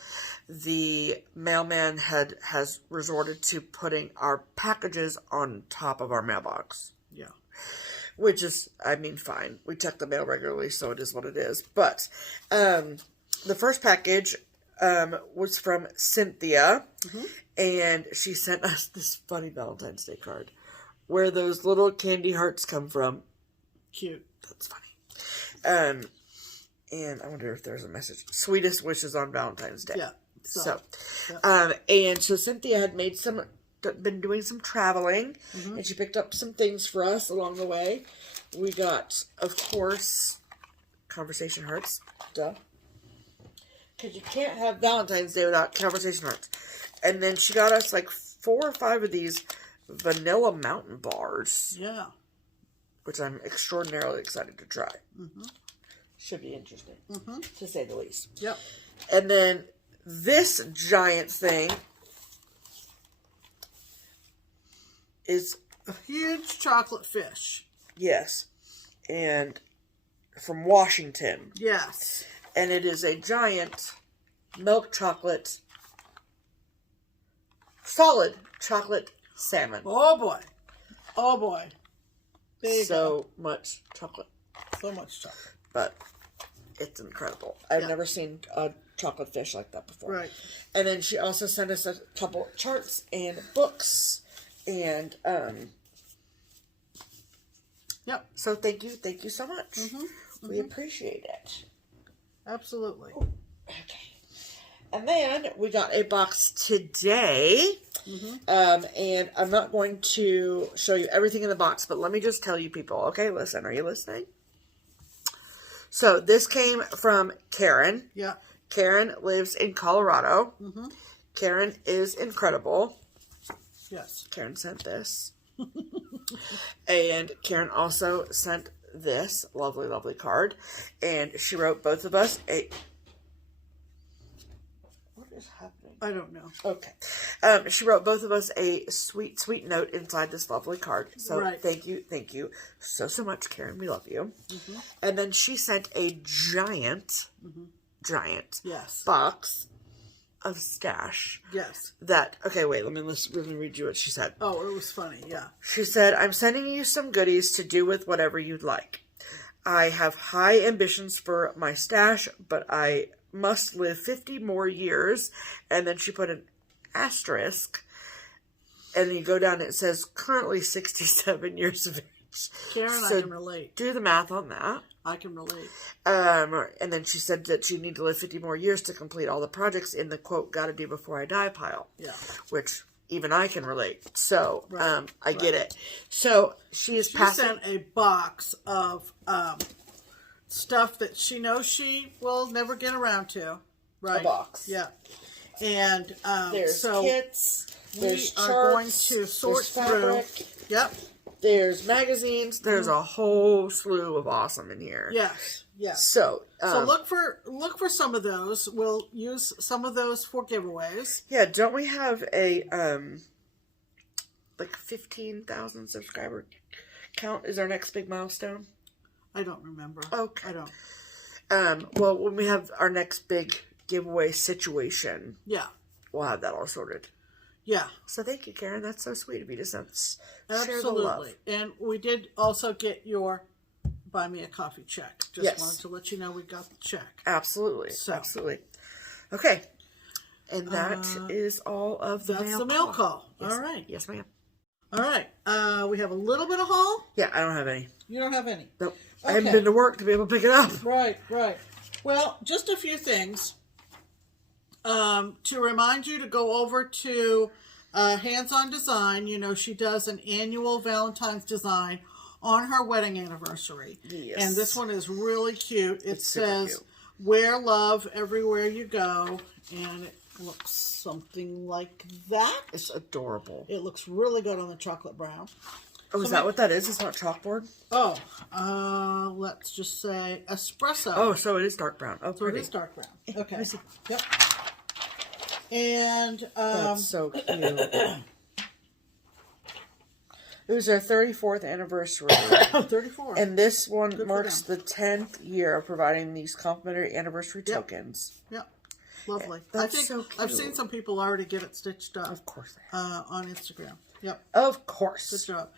the mailman has resorted to putting our packages on top of our mailbox. Yeah. Which is, I mean, fine. We check the mail regularly, so it is what it is. But the first package was from Cynthia, and she sent us this funny Valentine's Day card where those little candy hearts come from. Cute. That's funny. And I wonder if there's a message. Sweetest wishes on Valentine's Day. Yeah. And so Cynthia had been doing some traveling, and she picked up some things for us along the way. We got, of course, conversation hearts. Duh. Because you can't have Valentine's Day without conversation hearts. And then she got us like 4 or 5 of these vanilla mountain bars. Yeah. Which I'm extraordinarily excited to try. Should be interesting, to say the least. Yep. And then this giant thing is a huge chocolate fish. Yes. And from Washington. Yes. And it is a giant milk chocolate, solid chocolate salmon. Oh boy. Oh boy. There you so much chocolate. So much chocolate. But it's incredible. I've never seen a chocolate fish like that before. Right. And then she also sent us a couple charts and books. And, yep. So thank you so much. We appreciate it. Absolutely. Okay. And then we got a box today. And I'm not going to show you everything in the box, but let me just tell you people. Okay, listen. Are you listening? So this came from Karen. Yeah. Karen lives in Colorado. Karen is incredible. Yes. Karen sent this. And Karen also sent this lovely, lovely card. And she wrote both of us a... What is happening? I don't know. Okay. She wrote both of us a sweet, sweet note inside this lovely card. So thank you so much, Karen. We love you. Mm-hmm. And then she sent a giant yes box of stash. Yes. That, okay, wait, let me read you what she said. Oh, it was funny, yeah. She said, I'm sending you some goodies to do with whatever you'd like. I have high ambitions for my stash, but I must live 50 more years. And then she put an asterisk, and then you go down and it says currently 67 years of age. Karen, so I can relate. Do the math on that. I can relate. And then she said that she need to live 50 more years to complete all the projects in the quote "gotta do before I die" pile. Yeah. Which even I can relate. So I get it. So she sent a box of stuff that she knows she will never get around to. Right. A box. Yeah. And there's kits. There's we are charts, going to sort through. Yep. There's magazines. There's a whole slew of awesome in here. Yes. Yes. So look for some of those. We'll use some of those for giveaways. Yeah. Don't we have a like 15,000 subscriber count is our next big milestone? I don't remember. Okay. I don't. Well, when we have our next big giveaway situation, yeah, we'll have that all sorted. Yeah. So thank you, Karen. That's so sweet of you to share the Absolutely. love. And we did also get your buy me a coffee check. Just wanted to let you know we got the check. Absolutely. So. Absolutely. Okay. And that is all of the mail. That's the mail call. Yes. All right. Yes, ma'am. All right. We have a little bit of haul. Yeah, I don't have any. You don't have any? Nope. Okay. I haven't been to work to be able to pick it up. Right. Well, just a few things. To remind you to go over to Hands-On Design. You know, she does an annual Valentine's design on her wedding anniversary. Yes. And this one is really cute. It says, "Wear love everywhere you go." And it looks something like that. It's adorable. It looks really good on the chocolate brown. Oh, is that what that is? It's not chalkboard? Oh, let's just say espresso. Oh, so it is dark brown. Oh, so it is dark brown. Okay. Yep. And that's so cute. It was our 34th anniversary. 34. And this one marks the 10th year of providing these complimentary anniversary tokens. Yep. Lovely. That's I think so cute. I've seen some people already get it stitched up. Of course they have. On Instagram. Yep. Of course. Good job.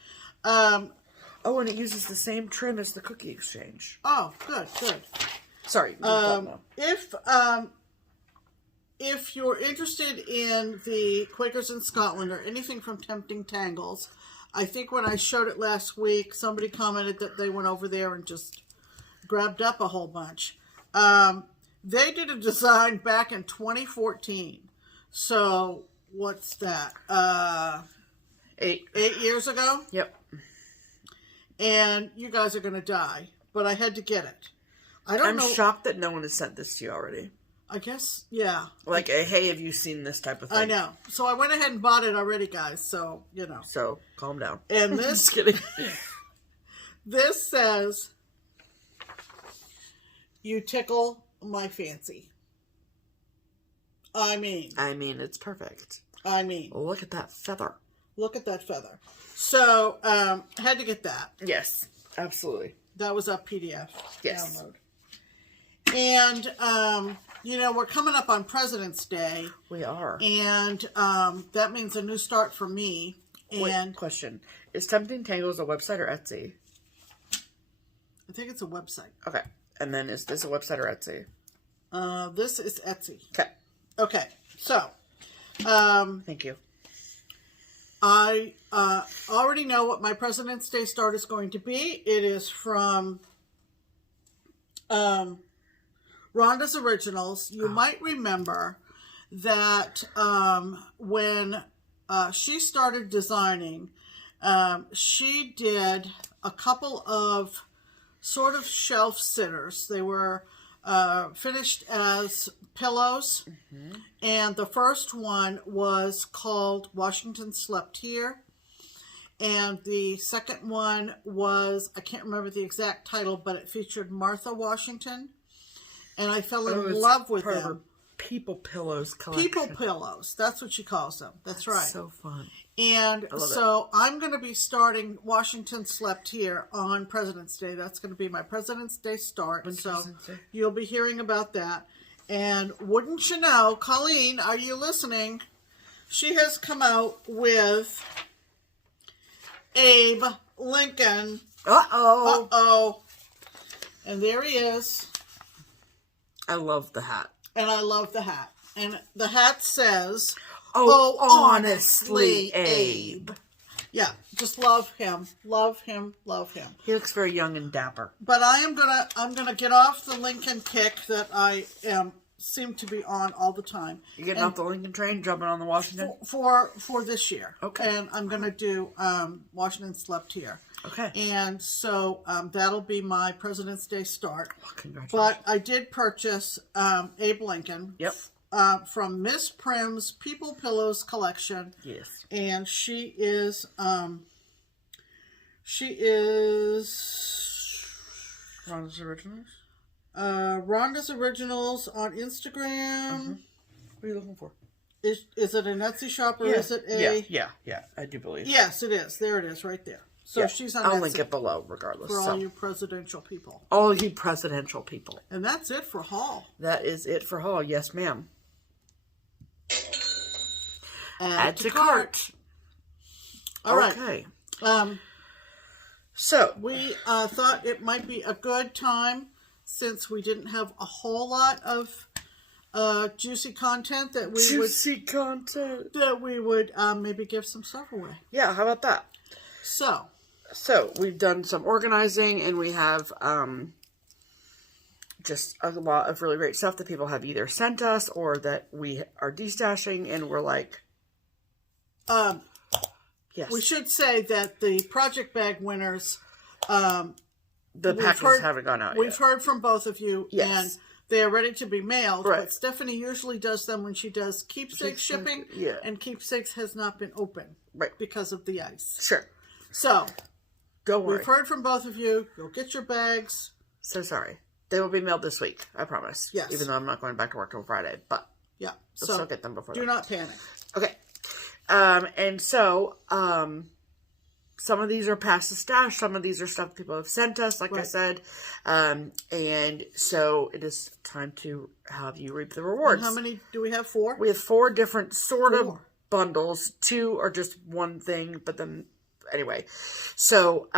Oh, and it uses the same trim as the cookie exchange. Oh, good. Sorry. If you're interested in the Quakers in Scotland or anything from Tempting Tangles, I think when I showed it last week, somebody commented that they went over there and just grabbed up a whole bunch. They did a design back in 2014. So, what's that? 8 years ago? Yep. And you guys are going to die. But I had to get it. I'm shocked that no one has sent this to you already. I guess, yeah. Like, hey, have you seen this type of thing? I know. So I went ahead and bought it already, guys. So, you know. So, calm down. And this... Just kidding. This says, "You tickle my fancy." I mean, it's perfect. Look at that feather. Look at that feather. So, had to get that. Yes, absolutely. That was a PDF yes. download. And, you know, we're coming up on President's Day. We are. And that means a new start for me. And wait, question. Is Tempting Tangles a website or Etsy? I think it's a website. Okay. And then is this a website or Etsy? This is Etsy. Okay. Okay. So. Thank you. I already know what my President's Day start is going to be. It is from Rhonda's Originals. You might remember that when she started designing, she did a couple of sort of shelf sitters. They were finished as pillows. Mm-hmm. And the first one was called Washington Slept Here. And the second one was, I can't remember the exact title, but it featured Martha Washington. And I fell in love with them. People Pillows collection. People Pillows. That's what she calls them. That's right. So fun. And so I'm going to be starting Washington Slept Here on President's Day. That's going to be my President's Day start. So you'll be hearing about that. And wouldn't you know, Colleen, are you listening? She has come out with Abe Lincoln. Uh-oh. Uh-oh. And there he is. I love the hat. And I love the hat. And the hat says, Oh, honestly, Abe. Yeah, just love him. Love him, love him. He looks very young and dapper. But I'm gonna get off the Lincoln kick that I seem to be on all the time. You getting off the Lincoln train, jumping on the Washington? For this year. Okay. And I'm gonna do Washington Slept Here. Okay. And so that'll be my President's Day start. Oh, congratulations. But I did purchase Abe Lincoln. Yep. From Miss Prim's People Pillows collection. Yes. And she is Rhonda's Originals? Rhonda's Originals on Instagram. What are you looking for? Is it an Etsy shop or is it a... Yeah, I do believe. Yes, it is. There it is, right there. So she's on I'll Etsy link it below regardless. for all you presidential people. All you presidential people. And that's it for haul. That is it for haul. Yes, ma'am. Add to cart. All right. Okay. So we thought it might be a good time, since we didn't have a whole lot of juicy content, that we would maybe give some stuff away. Yeah, how about that? So we've done some organizing, and we have just a lot of really great stuff that people have either sent us or that we are destashing, and we're like, yes. We should say that the project bag winners, the packages haven't gone out yet. We've heard from both of you, yes. and they are ready to be mailed. Right. But Stephanie usually does them when she does keepsake shipping, and Keepsakes has not been open because of the ice. Sure. So, don't worry. We've heard from both of you. You'll get your bags. So sorry. They will be mailed this week, I promise. Yes. Even though I'm not going back to work till Friday, but yeah, we'll still get them before. Do not panic. Okay. And so, some of these are past the stash. Some of these are stuff people have sent us, like I said. And so it is time to have you reap the rewards. And how many do we have? 4? We have 4 different of bundles. 2 are just one thing, but then anyway. So,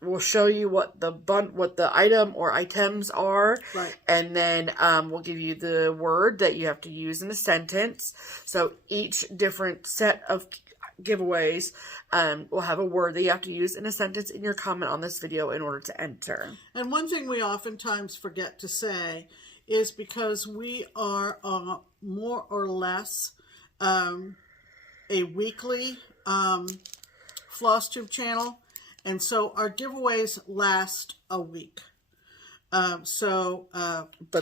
we'll show you what the item or items are. Right. And then we'll give you the word that you have to use in a sentence. So each different set of giveaways will have a word that you have to use in a sentence in your comment on this video in order to enter. And one thing we oftentimes forget to say is, because we are more or less a weekly FlossTube channel, and so our giveaways last a week. But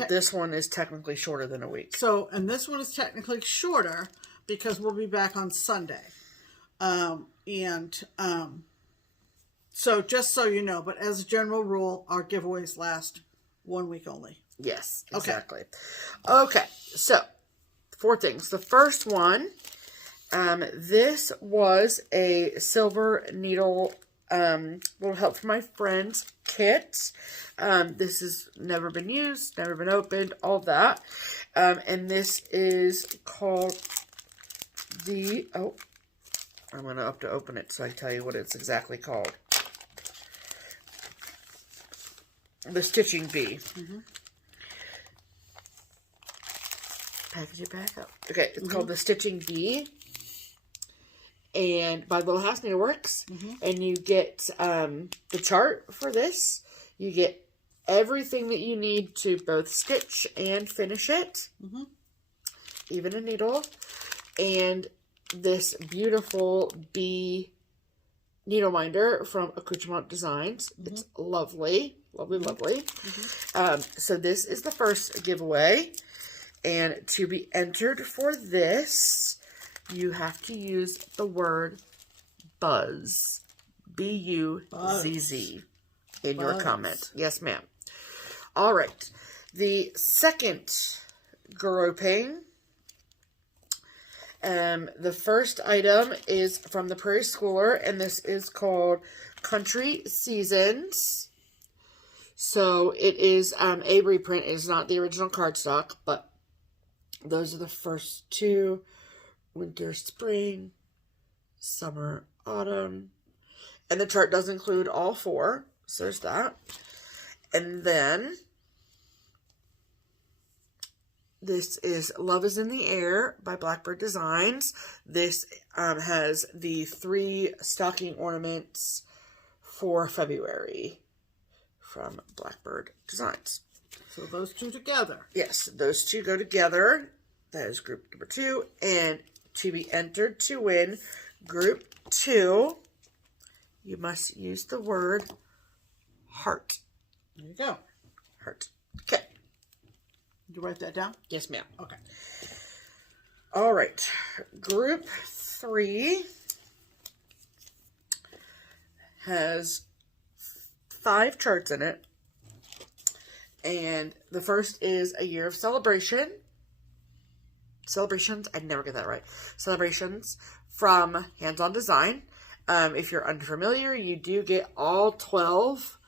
this one is technically shorter than a week. So, and this one is technically shorter because we'll be back on Sunday. So just so you know, but as a general rule, our giveaways last 1 week only. Yes, exactly. Okay, so 4 things. The first one, this was a silver needle little help from my friend's kit. This has never been used, never been opened, all that. And this is called the, I'm going to have to open it so I can tell you what it's exactly called. The Stitching Bee. Package it back up. Okay, it's called the Stitching Bee. And by Little House Needleworks. And you get the chart for this. You get everything that you need to both stitch and finish it. Even a needle. And this beautiful bee needle minder from Accoutrement Designs. It's lovely. Lovely, lovely. So this is the first giveaway. And to be entered for this, you have to use the word buzz. B-U-Z-Z in your comment. Yes, ma'am. All right. The second grouping. The first item is from the Prairie Schooler, and this is called Country Seasons. So it is a reprint. It is not the original cardstock, but those are the first two: winter, spring, summer, autumn. And the chart does include all four, so there's that. And then this is Love is in the Air by Blackbird Designs. This has the 3 stocking ornaments for February from Blackbird Designs. So those two together. Yes, those two go together. That is group number 2. And to be entered to win group 2, you must use the word heart. There you go. Heart. Okay. Did you write that down? Yes, ma'am. Okay. All right. Group 3 has 5 charts in it. And the first is A Year of Celebration. Celebrations. I never get that right. Celebrations from Hands On Design. If you're unfamiliar, you do get all 12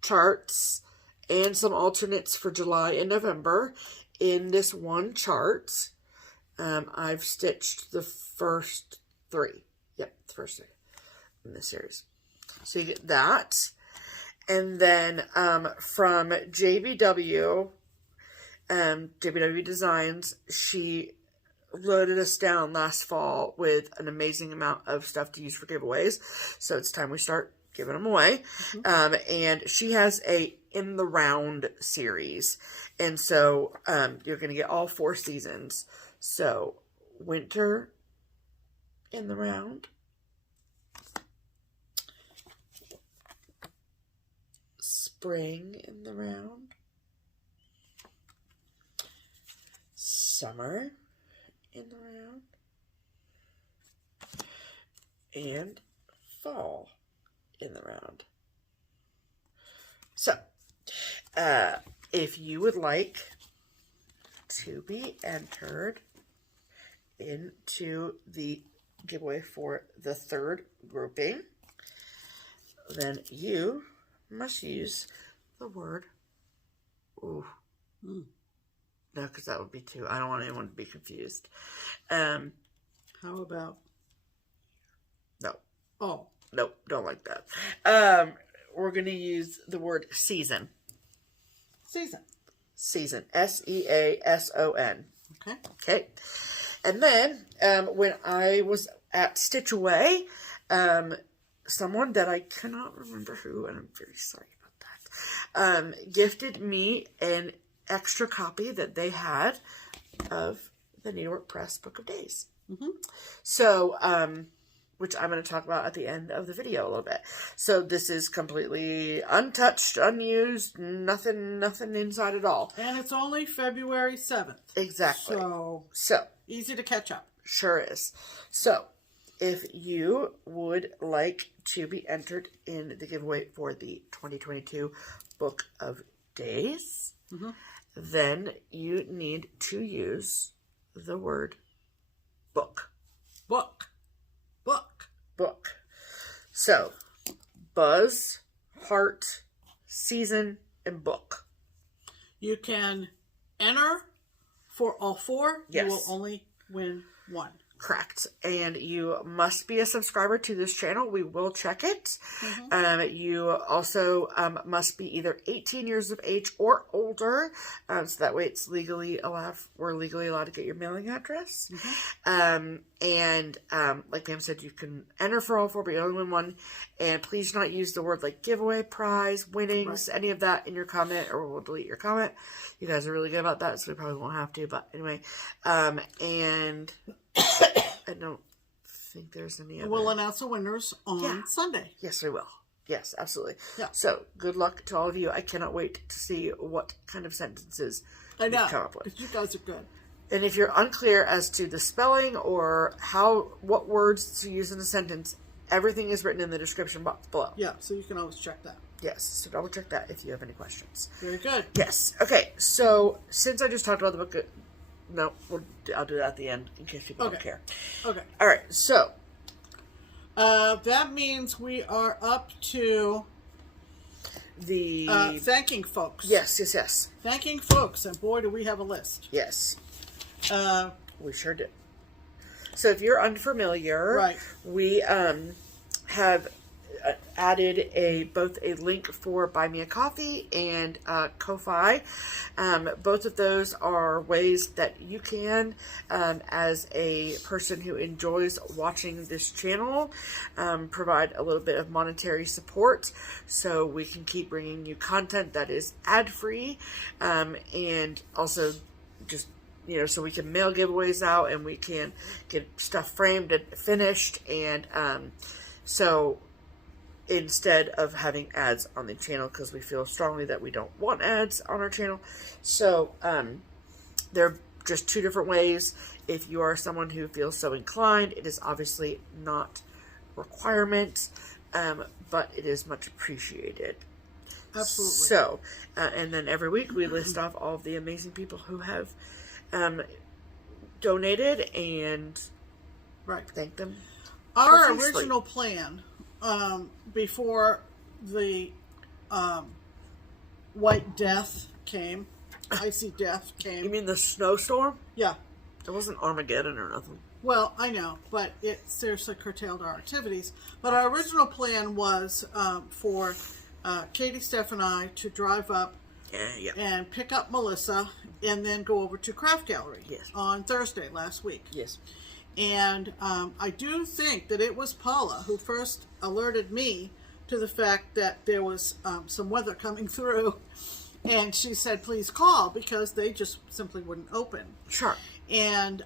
charts and some alternates for July and November in this one chart. I've stitched the first 3. Yep, the first 3 in this series. So you get that. And then from JBW, JBW Designs, she loaded us down last fall with an amazing amount of stuff to use for giveaways. So it's time we start giving them away. Mm-hmm. And she has a In the Round series. And so you're going to get all 4 seasons. So winter in the round. Spring in the round. Summer in the round. And fall in the round. So, if you would like to be entered into the giveaway for the 3rd grouping, then you must use the word ooh. No, because that would be too, I don't want anyone to be confused. How about? No. Oh. Nope, don't like that. We're going to use the word season. Season. Season. S-E-A-S-O-N. Okay. Okay. And then, when I was at Stitch Away, someone that I cannot remember who, and I'm very sorry about that, gifted me an extra copy that they had of the Needlework Press Book of Days. Mm-hmm. So, which I'm going to talk about at the end of the video a little bit. So this is completely untouched, unused, nothing inside at all. And it's only February 7th. Exactly. So easy to catch up. Sure is. So if you would like to be entered in the giveaway for the 2022 Book of Days, mm-hmm. then you need to use the word book. Book. Book. Book. So, buzz, heart, season, and book. You can enter for all 4. Yes. You will only win 1. Correct. And you must be a subscriber to this channel. We will check it. Mm-hmm. You also must be either 18 years of age or older. So that way it's legally allowed. We're legally allowed to get your mailing address. Mm-hmm. And like Pam said, you can enter for all 4, but you only win 1. And please do not use the word like giveaway, prize, winnings, any of that in your comment, or we'll delete your comment. You guys are really good about that, so we probably won't have to. But anyway, and I don't think there's any other. We'll announce the winners on Sunday. Yes, we will. Yes, absolutely. Yeah. So, good luck to all of you. I cannot wait to see what kind of sentences I know, you come up with. because you guys are good. And if you're unclear as to the spelling or what words to use in a sentence, everything is written in the description box below. Yeah, so you can always check that. Yes, so double check that if you have any questions. Very good. Yes. Okay, so since I just talked about the book No, I'll do that at the end in case people don't care. Okay. All right, so. That means we are up to The thanking folks. yes. Thanking folks, and boy, do we have a list. Yes. Uh, We sure did. So if you're unfamiliar, Right. we have added both a link for Buy Me a Coffee and Ko-Fi. Both of those are ways that you can, as a person who enjoys watching this channel, provide a little bit of monetary support so we can keep bringing you content that is ad-free, and also just, so we can mail giveaways out and we can get stuff framed and finished, and so instead of having ads on the channel, because we feel strongly that we don't want ads on our channel. So they're just two different ways. If you are someone who feels so inclined, it is obviously not requirement, but it is much appreciated. Absolutely. So, and then every week we list off all of the amazing people who have donated and thank them. Our profusely. original plan, before the white death came, icy death came. You mean the snowstorm? Yeah. It wasn't Armageddon or nothing. Well, I know, but it seriously curtailed our activities. But our original plan was for Katie, Steph, and I to drive up and pick up Melissa and then go over to Craft Gallery on Thursday last week. Yes. And I do think that it was Paula who first alerted me to the fact that there was some weather coming through. And she said, please call, because they just simply wouldn't open. Sure. And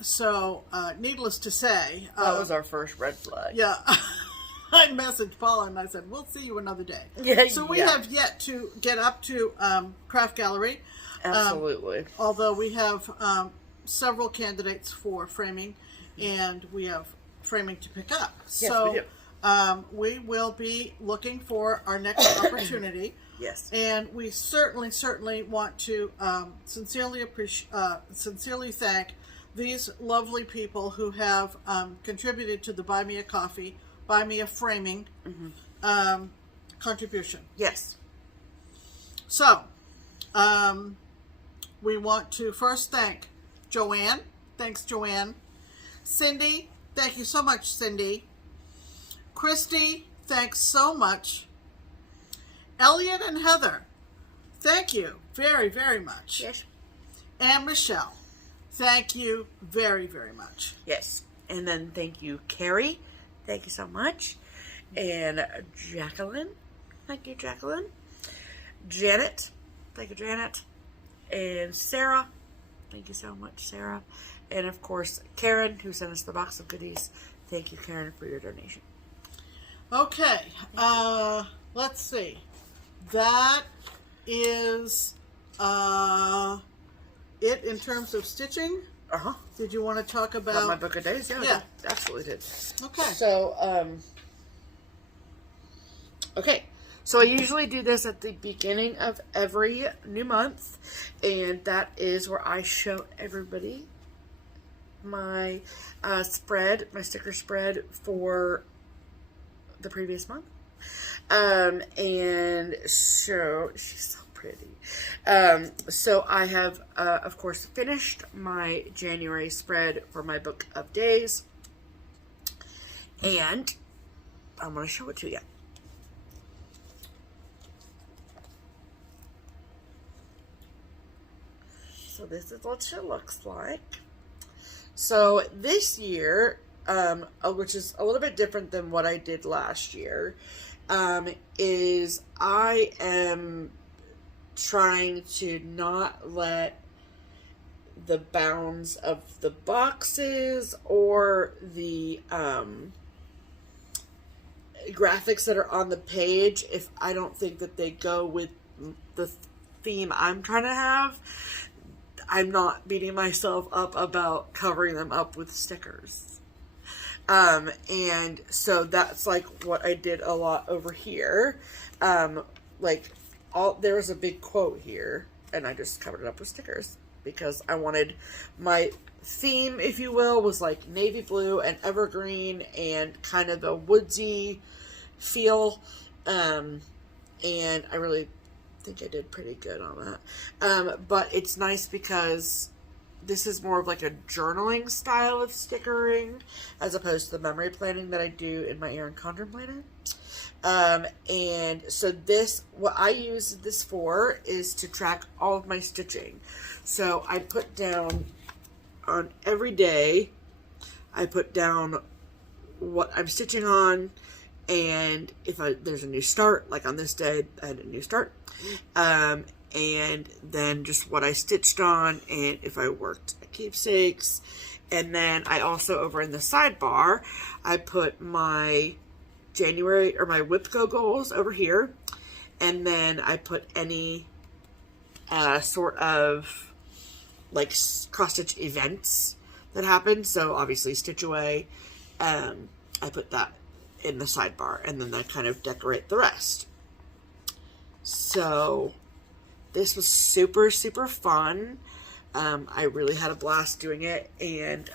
so, needless to say... that was our first red flag. Yeah. I messaged Paula and I said, we'll see you another day. Yeah, so we have yet to get up to Craft Gallery. Absolutely. Although we have several candidates for framing, and we have framing to pick up. Yes, so we do. We will be looking for our next opportunity. Yes. And we certainly want to sincerely thank these lovely people who have contributed to the Buy Me a Coffee, Buy Me a Framing contribution. Yes. So, we want to first thank Joanne. Thanks, Joanne. Cindy. Thank you so much, Cindy. Christy. Thanks so much. Elliot and Heather. Thank you very, very much. Yes. And Michelle. Thank you very, very much. Yes. And then thank you, Carrie. Thank you so much. And Jacqueline. Thank you, Jacqueline. Janet. Thank you, Janet. And Sarah. Thank you so much, Sarah. And of course, Karen, who sent us the box of goodies. Thank you, Karen, for your donation. Okay. Let's see. That is it in terms of stitching. Uh-huh. Did you want to talk about my book of days? Yeah, Yeah. I absolutely did. Okay. So, okay. So I usually do this at the beginning of every new month, and that is where I show everybody my spread, my sticker spread for the previous month. And so she's so pretty. So I have, of course, finished my January spread for my book of days, and I'm going to show it to you. So this is what she looks like. So this year, which is a little bit different than what I did last year, is I am trying to not let the bounds of the boxes or the graphics that are on the page, if I don't think that they go with the theme I'm trying to have, I'm not beating myself up about covering them up with stickers. And so that's like what I did a lot over here. There was a big quote here, and I just covered it up with stickers. because I wanted my theme, if you will, was like navy blue and evergreen and kind of the woodsy feel. And I really think I did pretty good on that. But it's nice because this is more of like a journaling style of stickering as opposed to the memory planning that I do in my Erin Condren planner. And so what I use this for is to track all of my stitching. So I put down on every day, I put down what I'm stitching on, and if there's a new start, like on this day, I had a new start, and then just what I stitched on, and if I worked at Keepsakes, and then I also, over in the sidebar, I put my January, or my WIPCO goals over here, and then I put any sort of like cross-stitch events that happen. So obviously Stitch Away, I put that in the sidebar, and then I kind of decorate the rest. So this was super, super fun. I really had a blast doing it. And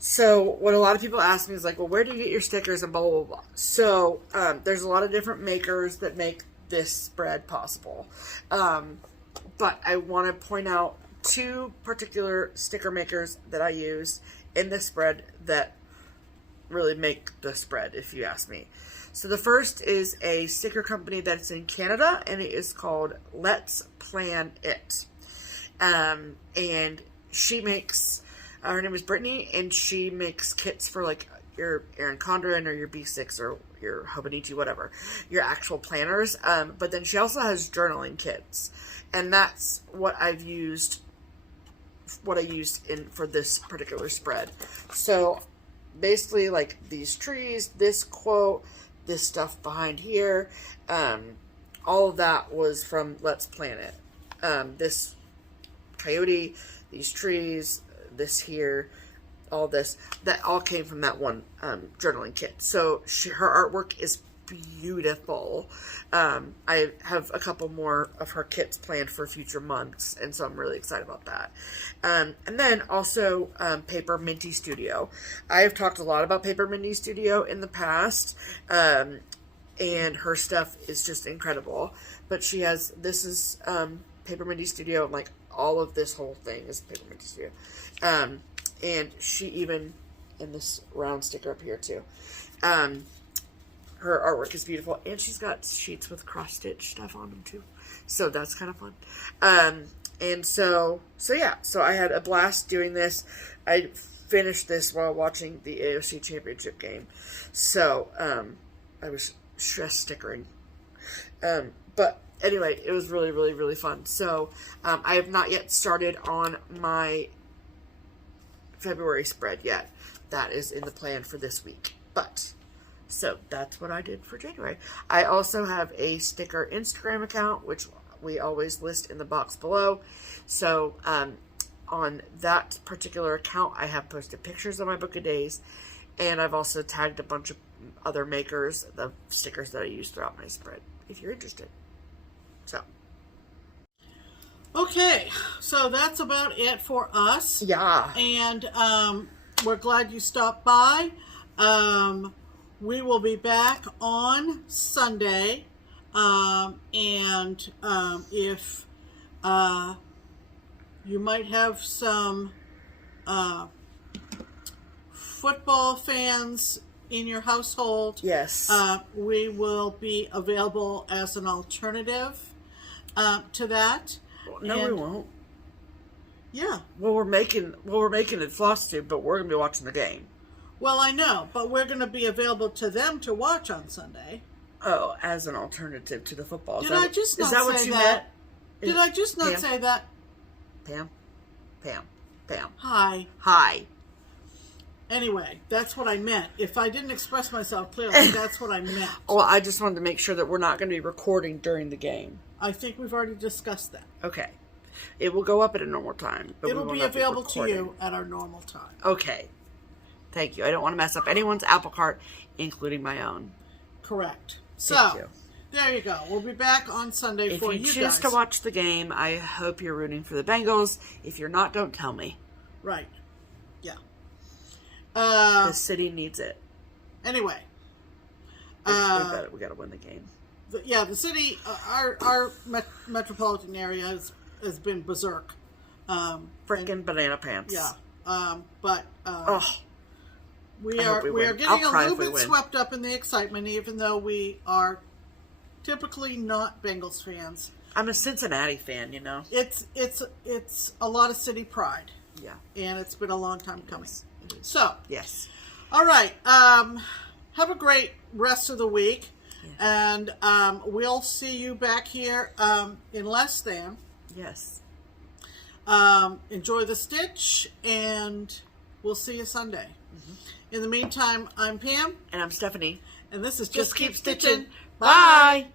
so what a lot of people ask me is like, well, where do you get your stickers and blah, blah, blah. So there's a lot of different makers that make this spread possible. But I want to point out 2 particular sticker makers that I use in this spread that really make the spread, if you ask me. So the first is a sticker company that's in Canada, and it is called Let's Plan It. And she makes, her name is Brittany, and she makes kits for like your Erin Condren or your B6 or your Hobonichi, whatever, your actual planners. But then she also has journaling kits, and that's what I used for this particular spread. So basically, like these trees, this quote, this stuff behind here, all of that was from Let's Plan It. This coyote, these trees, this here, all this, that all came from that one journaling kit. So her artwork is beautiful. I have a couple more of her kits planned for future months, and so I'm really excited about that. And then also Paper Minty Studio. I have talked a lot about Paper Minty Studio in the past, and her stuff is just incredible. But she has, this is Paper Minty Studio, and like all of this whole thing is Paper Minty Studio. And she even, in this round sticker up here too, her artwork is beautiful, and she's got sheets with cross-stitch stuff on them too, so that's kind of fun. And so yeah, so I had a blast doing this. I finished this while watching the AOC Championship game, so I was stress stickering. But anyway, it was really, really, really fun. So I have not yet started on my February spread yet. That is in the plan for this week, but so that's what I did for January. I also have a sticker Instagram account, which we always list in the box below. So on that particular account, I have posted pictures of my book of days, and I've also tagged a bunch of other makers, the stickers that I use throughout my spread, if you're interested. So. Okay, so that's about it for us. Yeah. And we're glad you stopped by. We will be back on Sunday, and if you might have some football fans in your household, Yes. we will be available as an alternative to that. No, we won't. Yeah. Well, we're making it FlossTube, but we're gonna be watching the game. Well, I know, but we're going to be available to them to watch on Sunday. Oh, as an alternative to the football. Did I just not is that say what you that? meant? Did I just not Pam? say that? Pam. Hi. Anyway, that's what I meant. If I didn't express myself clearly, that's what I meant. Well, I just wanted to make sure that we're not going to be recording during the game. I think we've already discussed that. Okay. It will go up at a normal time. But It'll be available to you at our normal time. Okay. Thank you. I don't want to mess up anyone's apple cart, including my own. Correct. Thank you. There you go. We'll be back on Sunday for you guys. If you choose to watch the game, I hope you're rooting for the Bengals. If you're not, don't tell me. Right. Yeah. The city needs it. Anyway. We got to win the game. The city, our metropolitan area has been berserk. Frickin' banana pants. Yeah. But we I hope are win. getting a I'll cry little if we bit win. swept up in the excitement, even though we are typically not Bengals fans. I'm a Cincinnati fan, you know. It's a lot of city pride. Yeah. And it's been a long time coming. Yes. So. Yes. All right. Have a great rest of the week. Yeah. And we'll see you back here in less than. Yes. Enjoy the stitch, and we'll see you Sunday. In the meantime, I'm Pam. And I'm Stephanie. And this is Just Keep Stitchin'. Stitching. Bye.